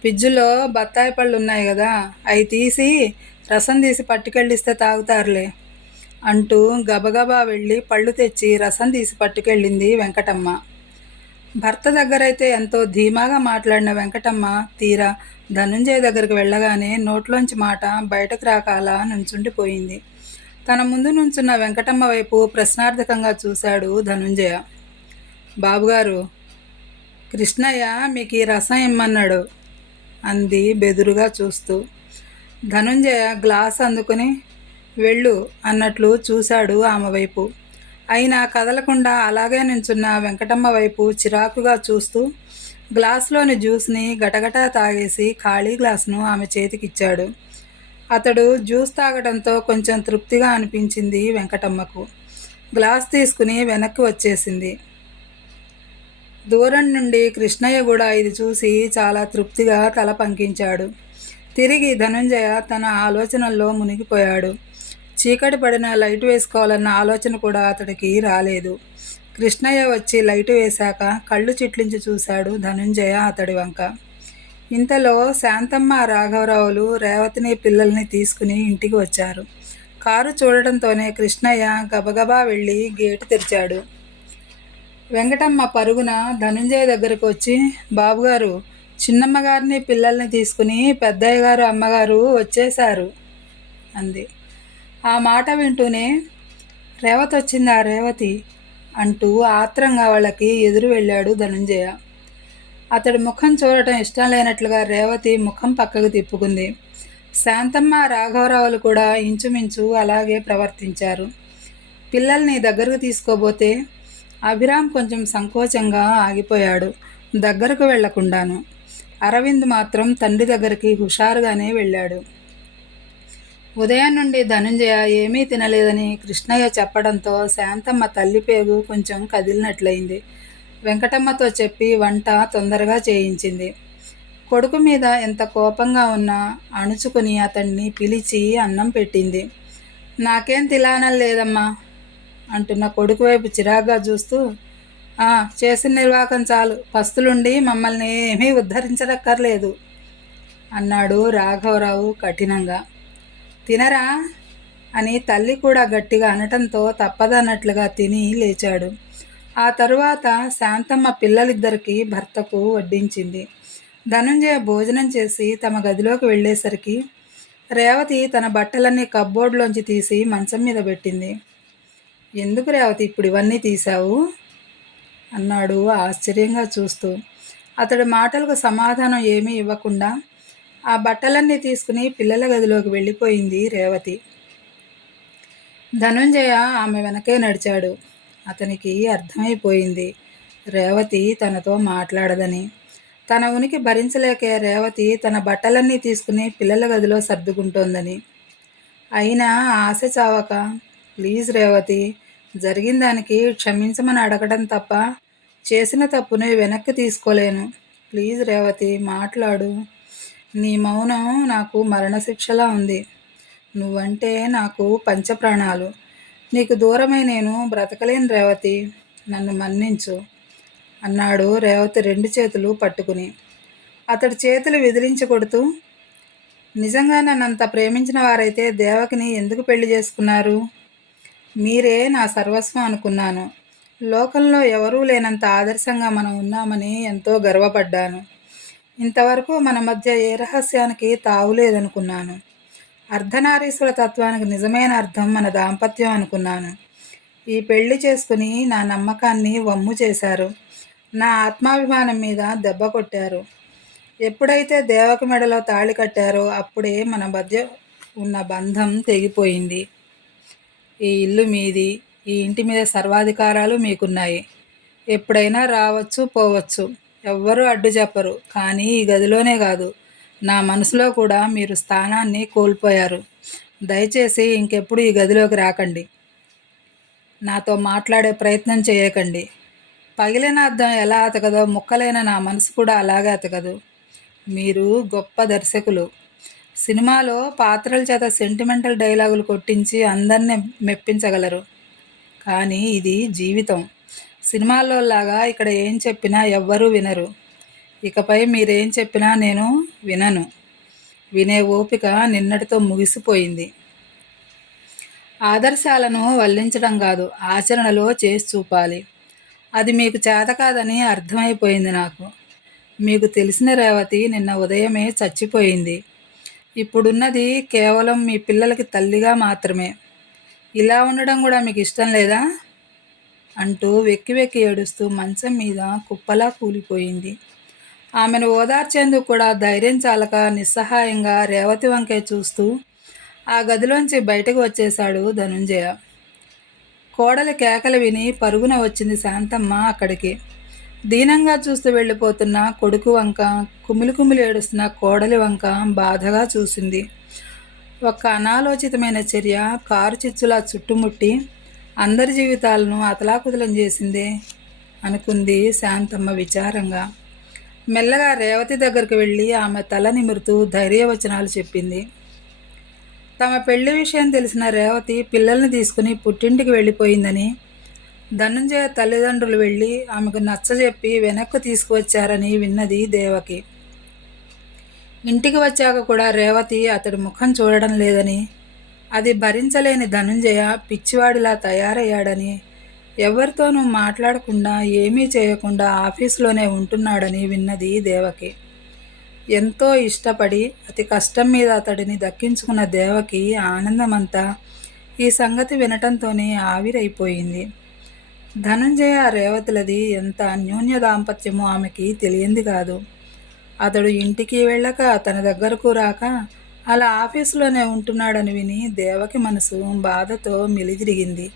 ఫ్రిడ్జ్లో బత్తాయి పళ్ళు ఉన్నాయి కదా, అవి తీసి రసం తీసి పట్టుకెళ్ళిస్తే తాగుతారులే అంటూ గబగబా వెళ్ళి పళ్ళు తెచ్చి రసం తీసి పట్టుకెళ్ళింది వెంకటమ్మ. భర్త దగ్గరైతే ఎంతో ధీమాగా మాట్లాడిన వెంకటమ్మ తీరా ధనుంజయ దగ్గరికి వెళ్ళగానే నోట్లోంచి మాట బయటకు రాక అలా నుంచుండిపోయింది. తన ముందు నుంచున్న వెంకటమ్మ వైపు ప్రశ్నార్థకంగా చూశాడు ధనుంజయ. బాబుగారు, కృష్ణయ్య మీకు ఈ రసం ఇమ్మన్నాడు అంది బెదురుగా చూస్తూ. ధనుంజయ గ్లాస్ అందుకుని వెళ్ళు అన్నట్లు చూశాడు ఆమె వైపు. అయినా కదలకుండా అలాగే నించున్న వెంకటమ్మ వైపు చిరాకుగా చూస్తూ గ్లాసులోని జ్యూస్ని గటగటా తాగేసి ఖాళీ గ్లాసును ఆమె చేతికిచ్చాడు. అతడు జ్యూస్ తాగడంతో కొంచెం తృప్తిగా అనిపించింది వెంకటమ్మకు. గ్లాస్ తీసుకుని వెనక్కి వచ్చేసింది. దూరం నుండి కృష్ణయ్య కూడా ఇది చూసి చాలా తృప్తిగా తల పంకించాడు. తిరిగి ధనుంజయ తన ఆలోచనల్లో మునిగిపోయాడు. చీకటి పడిన లైట్ వేసుకోవాలన్న ఆలోచన కూడా అతడికి రాలేదు. కృష్ణయ్య వచ్చి లైటు వేశాక కళ్ళు చిట్లించి చూశాడు ధనుంజయ అతడి వంక. ఇంతలో శాంతమ్మ, రాఘవరావులు రేవతిని పిల్లల్ని తీసుకుని ఇంటికి వచ్చారు. కారు చూడటంతోనే కృష్ణయ్య గబగబా వెళ్ళి గేటు తెరిచాడు. వెంకటమ్మ పరుగున ధనుంజయ దగ్గరకు వచ్చి, బాబుగారు, చిన్నమ్మగారిని పిల్లల్ని తీసుకుని పెద్దయ్య గారు అమ్మగారు వచ్చేశారు అంది. ఆ మాట వింటూనే, రేవతి వచ్చిందా రేవతి అంటూ ఆత్రంగా వాళ్ళకి ఎదురు వెళ్ళాడు ధనుంజయ. అతడి ముఖం చూడటం ఇష్టం లేనట్లుగా రేవతి ముఖం పక్కకు తిప్పుకుంది. శాంతమ్మ, రాఘవరావులు కూడా ఇంచుమించు అలాగే ప్రవర్తించారు. పిల్లల్ని దగ్గరకు తీసుకోబోతే అభిరామ్ కొంచెం సంకోచంగా ఆగిపోయాడు, దగ్గరకు వెళ్లకుండాను. అరవింద్ మాత్రం తండ్రి దగ్గరికి హుషారుగానే వెళ్ళాడు. ఉదయం నుండి ధనుంజయ ఏమీ తినలేదని కృష్ణయ్య చెప్పడంతో శాంతమ్మ తల్లిపేగు కొంచెం కదిలినట్లయింది. వెంకటమ్మతో చెప్పి వంట తొందరగా చేయించింది. కొడుకు మీద ఎంత కోపంగా ఉన్నా అణుచుకుని అతన్ని పిలిచి అన్నం పెట్టింది. నాకేం తిలానం లేదమ్మా అంటున్న కొడుకు వైపు చిరాగ్గా చూస్తూ, చేసిన నిర్వాకం చాలు, పస్తులుండి మమ్మల్ని ఏమీ ఉద్ధరించడక్కర్లేదు అన్నాడు రాఘవరావు కఠినంగా. తినరా అని తల్లి కూడా గట్టిగా అనటంతో తప్పదన్నట్లుగా తిని లేచాడు. ఆ తరువాత శాంతమ్మ పిల్లలిద్దరికీ భర్తకు వడ్డించింది. ధనుంజయ భోజనం చేసి తమ గదిలోకి వెళ్ళేసరికి రేవతి తన బట్టలన్నీ కబ్బోర్డ్లోంచి తీసి మంచం మీద పెట్టింది. ఎందుకు రేవతి ఇప్పుడు ఇవన్నీ తీశావు అన్నాడు ఆశ్చర్యంగా చూస్తూ. అతడి మాటలకు సమాధానం ఏమీ ఇవ్వకుండా ఆ బట్టలన్నీ తీసుకుని పిల్లల గదిలోకి వెళ్ళిపోయింది రేవతి. ధనుంజయ ఆమె వెనకే నడిచాడు. అతనికి అర్థమైపోయింది రేవతి తనతో మాట్లాడదని. తన ఉనికి భరించలేకే రేవతి తన బట్టలన్నీ తీసుకుని పిల్లల గదిలో సర్దుకుంటోందని. అయినా ఆశ చావక, ప్లీజ్ రేవతి, జరిగిన దానికి క్షమించమని అడగడం తప్ప చేసిన తప్పుని వెనక్కి తీసుకోలేను. ప్లీజ్ రేవతి, మాట్లాడు. నీ మౌనం నాకు మరణశిక్షలా ఉంది. నువ్వంటే నాకు పంచప్రాణాలు. నీకు దూరమై నేను బ్రతకలేను రేవతి, నన్ను మన్నించు అన్నాడు రేవతి 2 చేతులు పట్టుకుని. అతడి చేతులు విదిలించి కొడుతూ, నిజంగా నన్నంత ప్రేమించిన వారైతే దేవకిని ఎందుకు పెళ్లి చేసుకున్నారు? మీరే నా సర్వస్వం అనుకున్నాను. లోకంలో ఎవరూ లేనంత ఆదర్శంగా మనం ఉన్నామని ఎంతో గర్వపడ్డాను. ఇంతవరకు మన మధ్య ఏ రహస్యానికి తావులేదనుకున్నాను. అర్ధనారీశ్వర తత్వానికి నిజమైన అర్థం మన దాంపత్యం అనుకున్నాను. ఈ పెళ్లి చేసుకుని నా నమ్మకాన్ని వమ్ము చేశారు. నా ఆత్మాభిమానం మీద దెబ్బ కొట్టారు. ఎప్పుడైతే దేవకి మెడలో తాళి కట్టారో అప్పుడే మన మధ్య ఉన్న బంధం తెగిపోయింది. ఈ ఇల్లు మీది, ఈ ఇంటి మీద సర్వాధికారాలు మీకున్నాయి. ఎప్పుడైనా రావచ్చు, పోవచ్చు. ఎవ్వరూ అడ్డు చెప్పరు. కానీ ఈ గదిలోనే కాదు, నా మనసులో కూడా మీరు స్థానాన్ని కోల్పోయారు. దయచేసి ఇంకెప్పుడు ఈ గదిలోకి రాకండి. నాతో మాట్లాడే ప్రయత్నం చేయకండి. పగిలిన అద్దం ఎలా అతకదో ముక్కలైన నా మనసు కూడా అలాగే అతకదు. మీరు గొప్ప దర్శకులు. సినిమాలో పాత్రల చేత సెంటిమెంటల్ డైలాగులు కొట్టించి అందరినీ మెప్పించగలరు. కానీ ఇది జీవితం. సినిమాల్లో లాగా ఇక్కడ ఏం చెప్పినా ఎవ్వరూ వినరు. ఇకపై మీరేం చెప్పినా నేను వినను. వినే ఓపిక నిన్నటితో ముగిసిపోయింది. ఆదర్శాలను వల్లించడం కాదు, ఆచరణలో చేసి చూపాలి. అది మీకు చేత కాదని అర్థమైపోయింది నాకు. మీకు తెలిసిన రేవతి నిన్న ఉదయమే చచ్చిపోయింది. ఇప్పుడున్నది కేవలం మీ పిల్లలకి తల్లిగా మాత్రమే. ఇలా ఉండడం కూడా మీకు ఇష్టం లేదా అంటూ వెక్కి వెక్కి ఏడుస్తూ మంచం మీద కుప్పలా కూలిపోయింది. ఆమెను ఓదార్చేందుకు కూడా ధైర్యం చాలక నిస్సహాయంగా రేవతి వంకే చూస్తూ ఆ గదిలోంచి బయటకు వచ్చేశాడు ధనుంజయ. కోడలి కేకలు విని పరుగున వచ్చింది శాంతమ్మ అక్కడికి. దీనంగా చూస్తూ వెళ్ళిపోతున్న కొడుకు వంక, కుమిలి కుమిలి ఏడుస్తున్న కోడలి వంక బాధగా చూసింది. ఒక్క అనాలోచితమైన చర్య కారు చిచ్చులా చుట్టుముట్టి అందరి జీవితాలను అతలాకుతలం చేసిందే అనుకుంది శాంతమ్మ విచారంగా. మెల్లగా రేవతి దగ్గరికి వెళ్ళి ఆమె తల నిమురుతూ ధైర్యవచనాలు చెప్పింది. తమ పెళ్లి విషయం తెలిసిన రేవతి పిల్లల్ని తీసుకుని పుట్టింటికి వెళ్ళిపోయిందని, ధనుంజయ తల్లిదండ్రులు వెళ్ళి ఆమెకు నచ్చజెప్పి వెనక్కు తీసుకువచ్చారని విన్నది దేవకి. ఇంటికి వచ్చాక కూడా రేవతి అతడి ముఖం చూడడం లేదని, అది భరించలేని ధనుంజయ పిచ్చివాడిలా తయారయ్యాడని, ఎవరితోనూ మాట్లాడకుండా ఏమీ చేయకుండా ఆఫీసులోనే ఉంటున్నాడని విన్నది దేవకి. ఎంతో ఇష్టపడి అతి కష్టం మీద అతడిని దక్కించుకున్న దేవకి ఆనందమంతా ఈ సంగతి వినటంతోనే ఆవిరైపోయింది. ధనుంజయ రేవతులది ఎంత అన్యోన్య దాంపత్యమో ఆమెకి తెలియంది కాదు. అతడు ఇంటికి వెళ్ళక తన దగ్గరకు రాక అలా ఆఫీసులోనే ఉంటున్నాడని విని దేవకి మనసు బాధతో మెలితిరిగింది.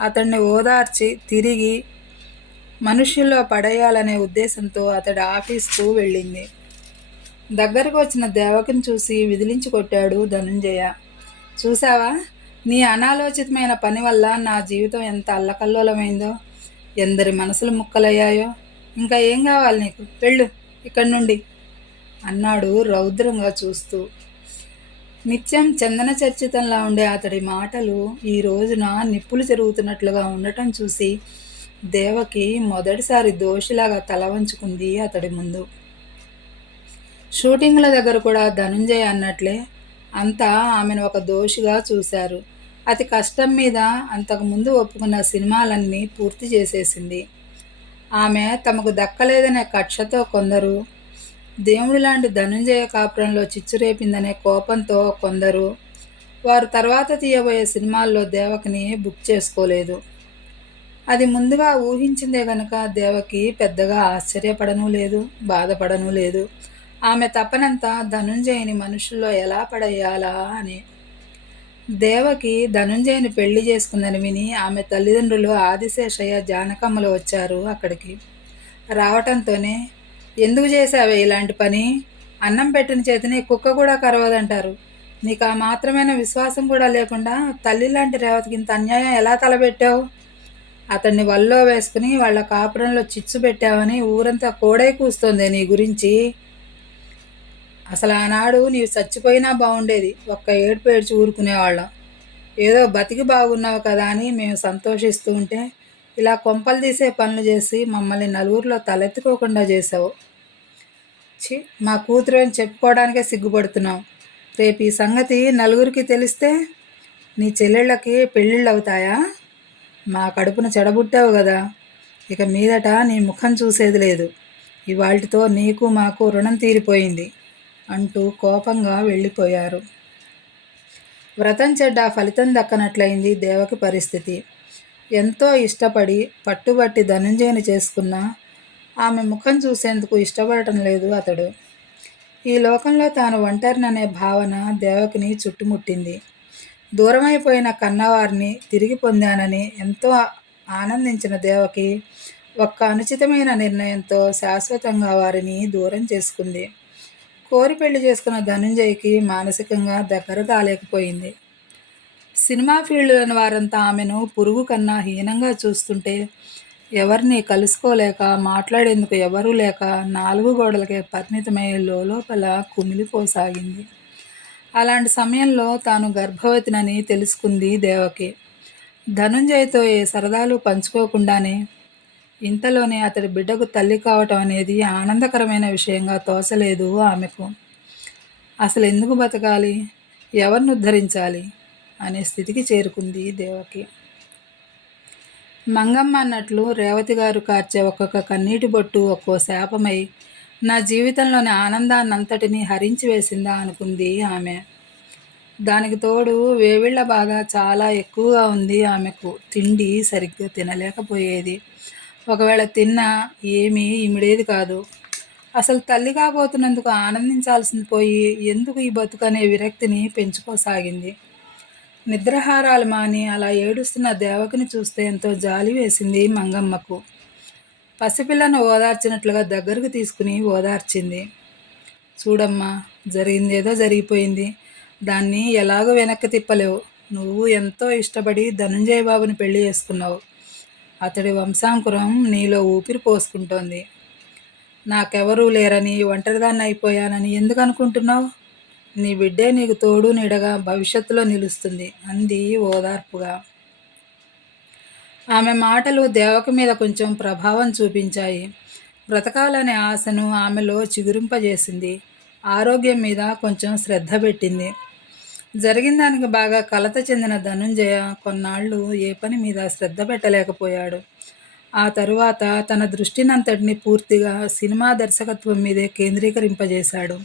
అతడిని ఓదార్చి తిరిగి మనుష్యుల్లో పడేయాలనే ఉద్దేశంతో అతడి ఆఫీస్కు వెళ్ళింది. దగ్గరకు వచ్చిన దేవకిని చూసి విదిలించి కొట్టాడు ధనుంజయ. చూసావా, నీ అనాలోచితమైన పని వల్ల నా జీవితం ఎంత అల్లకల్లోలమైందో, ఎందరి మనసులు ముక్కలయ్యాయో. ఇంకా ఏం కావాలి నీకు? వెళ్ళు ఇక్కడి నుండి అన్నాడు రౌద్రంగా చూస్తూ. నిత్యం చందన చర్చితంలా ఉండే అతడి మాటలు ఈ రోజున నిప్పులు జరుగుతున్నట్లుగా ఉండటం చూసి దేవకి మొదటిసారి దోషిలాగా తల వంచుకుంది అతడి ముందు. షూటింగ్ల దగ్గర కూడా ధనుంజయ అన్నట్లే అంతా ఆమెను ఒక దోషిగా చూశారు. అతి కష్టం మీద అంతకుముందు ఒప్పుకున్న సినిమాలన్నీ పూర్తి చేసేసింది. ఆమె తమకు దక్కలేదనే కక్షతో కొందరు, దేవుడి లాంటి ధనుంజయ కాపురంలో చిచ్చురేపిందనే కోపంతో కొందరు, వారు తర్వాత తీయబోయే సినిమాల్లో దేవకిని బుక్ చేసుకోలేదు. అది ముందుగా ఊహించిందే గనక దేవకి పెద్దగా ఆశ్చర్యపడనూ లేదు, బాధపడనూ లేదు. ఆమె తపనంతా ధనుంజయని మనుషుల్లో ఎలా పడేయాలా అని. దేవకి ధనుంజయని పెళ్లి చేసుకుందని విని ఆమె తల్లిదండ్రులు ఆదిశేషయ్య, జానకమ్మలు వచ్చారు అక్కడికి. రావటంతోనే, ఎందుకు చేశావే ఇలాంటి పని? అన్నం పెట్టిన చేతిని కుక్క కూడా కరవదంటారు. నీకు ఆ మాత్రమైన విశ్వాసం కూడా లేకుండా తల్లి లాంటి రేవతికి ఇంత అన్యాయం ఎలా తలబెట్టావు? అతన్ని వల్లో వేసుకుని వాళ్ళ కాపురంలో చిచ్చు పెట్టావని ఊరంతా కోడై కూస్తోంది నీ గురించి. అసలు ఆనాడు నీవు చచ్చిపోయినా బాగుండేది. ఒక్క ఏడుపు ఏడ్చి ఊరుకునేవాళ్ళం. ఏదో బతికి బాగున్నావు కదా అని మేము సంతోషిస్తూ ఉంటే ఇలా కొంపలు తీసే పనులు చేసి మమ్మల్ని నలుగురిలో తలెత్తుకోకుండా చేసావు. మా కూతురు అని చెప్పుకోవడానికే సిగ్గుపడుతున్నాం. రేపు ఈ సంగతి నలుగురికి తెలిస్తే నీ చెల్లెళ్ళకి పెళ్ళిళ్ళు అవుతాయా? మా కడుపున చెడబుట్టావు కదా. ఇక మీదట నీ ముఖం చూసేది లేదు. ఇవాళ్టితో నీకు మాకు రుణం తీరిపోయింది అంటూ కోపంగా వెళ్ళిపోయారు. వ్రతం చెడ్డ ఫలితం దక్కనట్లయింది దేవకి పరిస్థితి. ఎంతో ఇష్టపడి పట్టుబట్టి ధనుంజయని చేసుకున్నా ఆమె ముఖం చూసేందుకు ఇష్టపడటం లేదు అతడు. ఈ లోకంలో తాను ఒంటరిననే భావన దేవకిని చుట్టుముట్టింది. దూరమైపోయిన కన్నవారిని తిరిగి పొందానని ఎంతో ఆనందించిన దేవకి ఒక్క అనుచితమైన నిర్ణయంతో శాశ్వతంగా వారిని దూరం చేసుకుంది. కోరి పెళ్లి చేసుకున్న ధనుంజయ్కి మానసికంగా దగ్గర కాలేకపోయింది. సినిమా ఫీల్డ్లోని వారంతా ఆమెను పురుగు కన్నా హీనంగా చూస్తుంటే ఎవరిని కలుసుకోలేక మాట్లాడేందుకు ఎవరూ లేక 4 గోడలకే పరిమితమై లోపల కుమిలిపోసాగింది. అలాంటి సమయంలో తాను గర్భవతినని తెలుసుకుంది దేవకి. ధనుంజయ్తో ఏ సరదాలు పంచుకోకుండానే ఇంతలోనే అతడి బిడ్డకు తల్లి కావటం అనేది ఆనందకరమైన విషయంగా తోచలేదు ఆమెకు. అసలు ఎందుకు బతకాలి, ఎవరిని ఉద్ధరించాలి అనే స్థితికి చేరుకుంది దేవకి. మంగమ్మ అన్నట్లు రేవతి గారు కార్చే ఒక్కొక్క కన్నీటి బొట్టు ఒక్కో శాపమై నా జీవితంలోని ఆనందాన్నంతటినీ హరించి వేసిందా అనుకుంది ఆమె. దానికి తోడు వేవిళ్ల బాధ చాలా ఎక్కువగా ఉంది ఆమెకు. తిండి సరిగ్గా తినలేకపోయేది. ఒకవేళ తిన్నా ఏమీ ఇమిడేది కాదు. అసలు తల్లి కాబోతున్నందుకు ఆనందించాల్సింది పోయి ఎందుకు ఈ బతుకనే విరక్తిని పెంచుకోసాగింది. నిద్రాహారాలు మాని అలా ఏడుస్తున్న దేవకిని చూస్తే ఎంతో జాలి వేసింది మంగమ్మకు. పసిపిల్లను ఓదార్చినట్లుగా దగ్గరకు తీసుకుని ఓదార్చింది. చూడమ్మా, జరిగిందేదో జరిగిపోయింది. దాన్ని ఎలాగో వెనక్కి తిప్పలేవు. నువ్వు ఎంతో ఇష్టపడి ధనుంజయ బాబుని పెళ్లి చేసుకున్నావు. అతడి వంశాంకురం నీలో ఊపిరి పోసుకుంటోంది. నాకెవరూ లేరని, ఒంటరిదాన్ని అయిపోయానని ఎందుకు అనుకుంటున్నావు? నీ బిడ్డే నీకు తోడు నీడగా భవిష్యత్తులో నిలుస్తుంది అంది ఓదార్పుగా. ఆమె మాటలు దేవకి మీద కొంచెం ప్రభావం చూపించాయి. బ్రతకాలనే ఆశను ఆమెలో చిగురింపజేసింది. ఆరోగ్యం మీద కొంచెం శ్రద్ధ పెట్టింది. జరిగిన దానికి బాగా కలత చెందిన ధనుంజయ కొన్నాళ్ళు ఏ పని మీద శ్రద్ధ పెట్టలేకపోయాడు. ఆ తరువాత తన దృష్టినంతటిని పూర్తిగా సినిమా దర్శకత్వం మీదే కేంద్రీకరింపజేశాడు.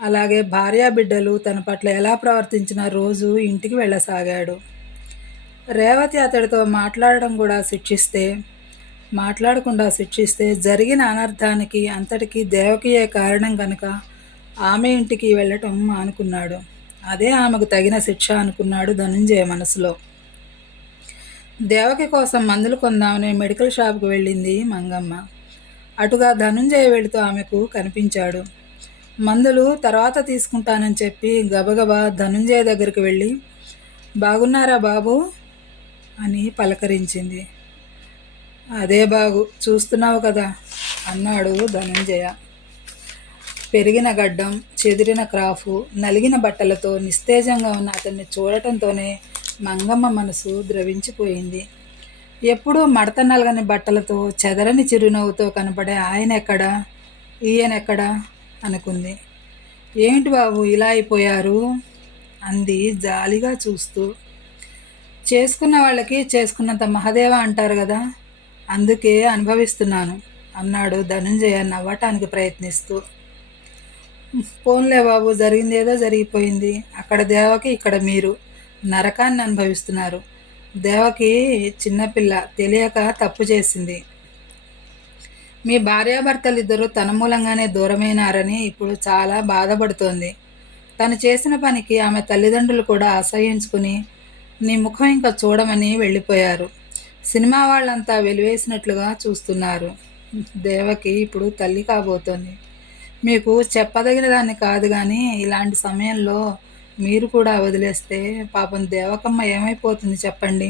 అలాగే భార్యాబిడ్డలు తన పట్ల ఎలా ప్రవర్తించినా రోజు ఇంటికి వెళ్ళసాగాడు. రేవతి అతడితో మాట్లాడకుండా శిక్షిస్తే జరిగిన అనర్థానికి అంతటికీ దేవకియే కారణం కనుక ఆమె ఇంటికి వెళ్ళటం మానుకున్నాడు. అదే ఆమెకు తగిన శిక్ష అనుకున్నాడు ధనుంజయ మనసులో. దేవకి కోసం మందులు కొందామని మెడికల్ షాప్కి వెళ్ళింది మంగమ్మ. అటుగా ధనుంజయ వెళుతూ ఆమెకు కనిపించాడు. మందులు తర్వాత తీసుకుంటానని చెప్పి గబగబా ధనుంజయ దగ్గరికి వెళ్ళి, బాగున్నారా బాబు అని పలకరించింది. అదే బాగు, చూస్తున్నావు కదా అన్నాడు ధనుంజయ. పెరిగిన గడ్డం, చెదిరిన క్రాఫు, నలిగిన బట్టలతో నిస్తేజంగా ఉన్న అతన్ని చూడటంతోనే మంగమ్మ మనసు ద్రవించిపోయింది. ఎప్పుడూ మడత నలగని బట్టలతో, చెదరని చిరునవ్వుతో కనపడే ఆయనెక్కడా, ఈయనెక్కడా అనుకుంది. ఏమిటి బాబు ఇలా అయిపోయారు అంది జాలిగా చూస్తూ. చేసుకున్న వాళ్ళకి చేసుకున్నంత మహదేవ అంటారు కదా, అందుకే అనుభవిస్తున్నాను అన్నాడు ధనుంజయ నవ్వటానికి ప్రయత్నిస్తూ. పోన్లే బాబు, జరిగిందేదో జరిగిపోయింది. అక్కడ దేవకి, ఇక్కడ మీరు నరకాన్ని అనుభవిస్తున్నారు. దేవకి చిన్నపిల్ల, తెలియక తప్పు చేసింది. మీ భార్యాభర్తలిద్దరూ తన మూలంగానే దూరమైనారని ఇప్పుడు చాలా బాధపడుతోంది. తను చేసిన పనికి ఆమె తల్లిదండ్రులు కూడా అసహ్యించుకుని నీ ముఖం ఇంకా చూడమని వెళ్ళిపోయారు. సినిమా వాళ్ళంతా వెలివేసినట్లుగా చూస్తున్నారు. దేవకి ఇప్పుడు తల్లి కాబోతోంది. మీకు చెప్పదగిన దాన్ని కాదు, కానీ ఇలాంటి సమయంలో మీరు కూడా వదిలేస్తే పాపం దేవకమ్మ ఏమైపోతుంది చెప్పండి.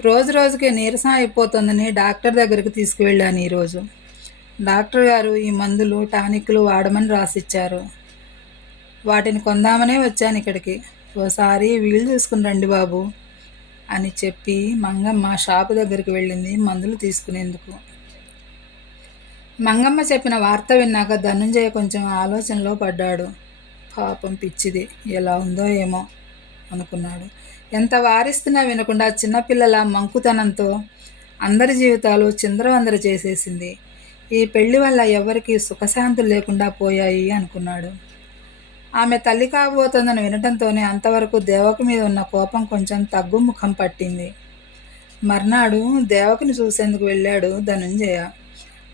రోజు రోజుకే నీరసం అయిపోతుందని డాక్టర్ దగ్గరికి తీసుకువెళ్ళాను ఈరోజు. డాక్టర్ గారు ఈ మందులు, టానిక్లు వాడమని రాసిచ్చారు. వాటిని కొందామనే వచ్చాను ఇక్కడికి. ఓసారి వీలు చూసుకుని రండి బాబు అని చెప్పి మంగమ్మ షాపు దగ్గరికి వెళ్ళింది మందులు తీసుకునేందుకు. మంగమ్మ చెప్పిన వార్త విన్నాక ధనుంజయ కొంచెం ఆలోచనలో పడ్డాడు. పాపం పిచ్చిది, ఎలా ఉందో ఏమో అనుకున్నాడు. ఎంత వారిస్తున్నా వినకుండా చిన్నపిల్లల మంకుతనంతో అందరి జీవితాలు చిందరవందర చేసేసింది. ఈ పెళ్లి వల్ల ఎవరికి సుఖశాంతులు లేకుండా పోయాయి అనుకున్నాడు. ఆమె తల్లి కాబోతోందని వినటంతోనే అంతవరకు దేవకి మీద ఉన్న కోపం కొంచెం తగ్గుముఖం పట్టింది. మర్నాడు దేవకిని చూసేందుకు వెళ్ళాడు ధనుంజయ.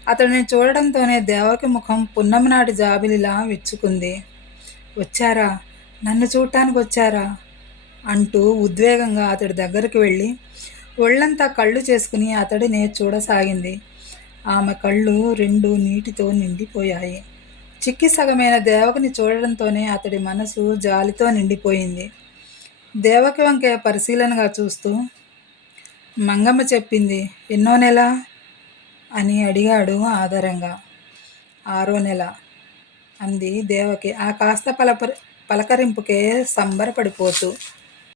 అతడిని చూడడంతోనే దేవకి ముఖం పున్నమి నాటి జాబిలిలా విచ్చుకుంది. వచ్చారా, నన్ను చూడటానికి వచ్చారా అంటూ ఉద్వేగంగా అతడి దగ్గరికి వెళ్ళి ఒళ్ళంతా కళ్ళు చేసుకుని అతడినే చూడసాగింది. ఆమె కళ్ళు రెండు నీటితో నిండిపోయాయి. చిక్కి సగమైన దేవకిని చూడడంతోనే అతడి మనసు జాలితో నిండిపోయింది. దేవకి వంకే పరిశీలనగా చూస్తూ, మంగమ్మ చెప్పింది ఎన్నో నెల అని అడిగాడు ఆదరంగా. 6వ నెల అంది దేవకి ఆ కాస్త పలకరింపుకే సంబరపడిపోతూ.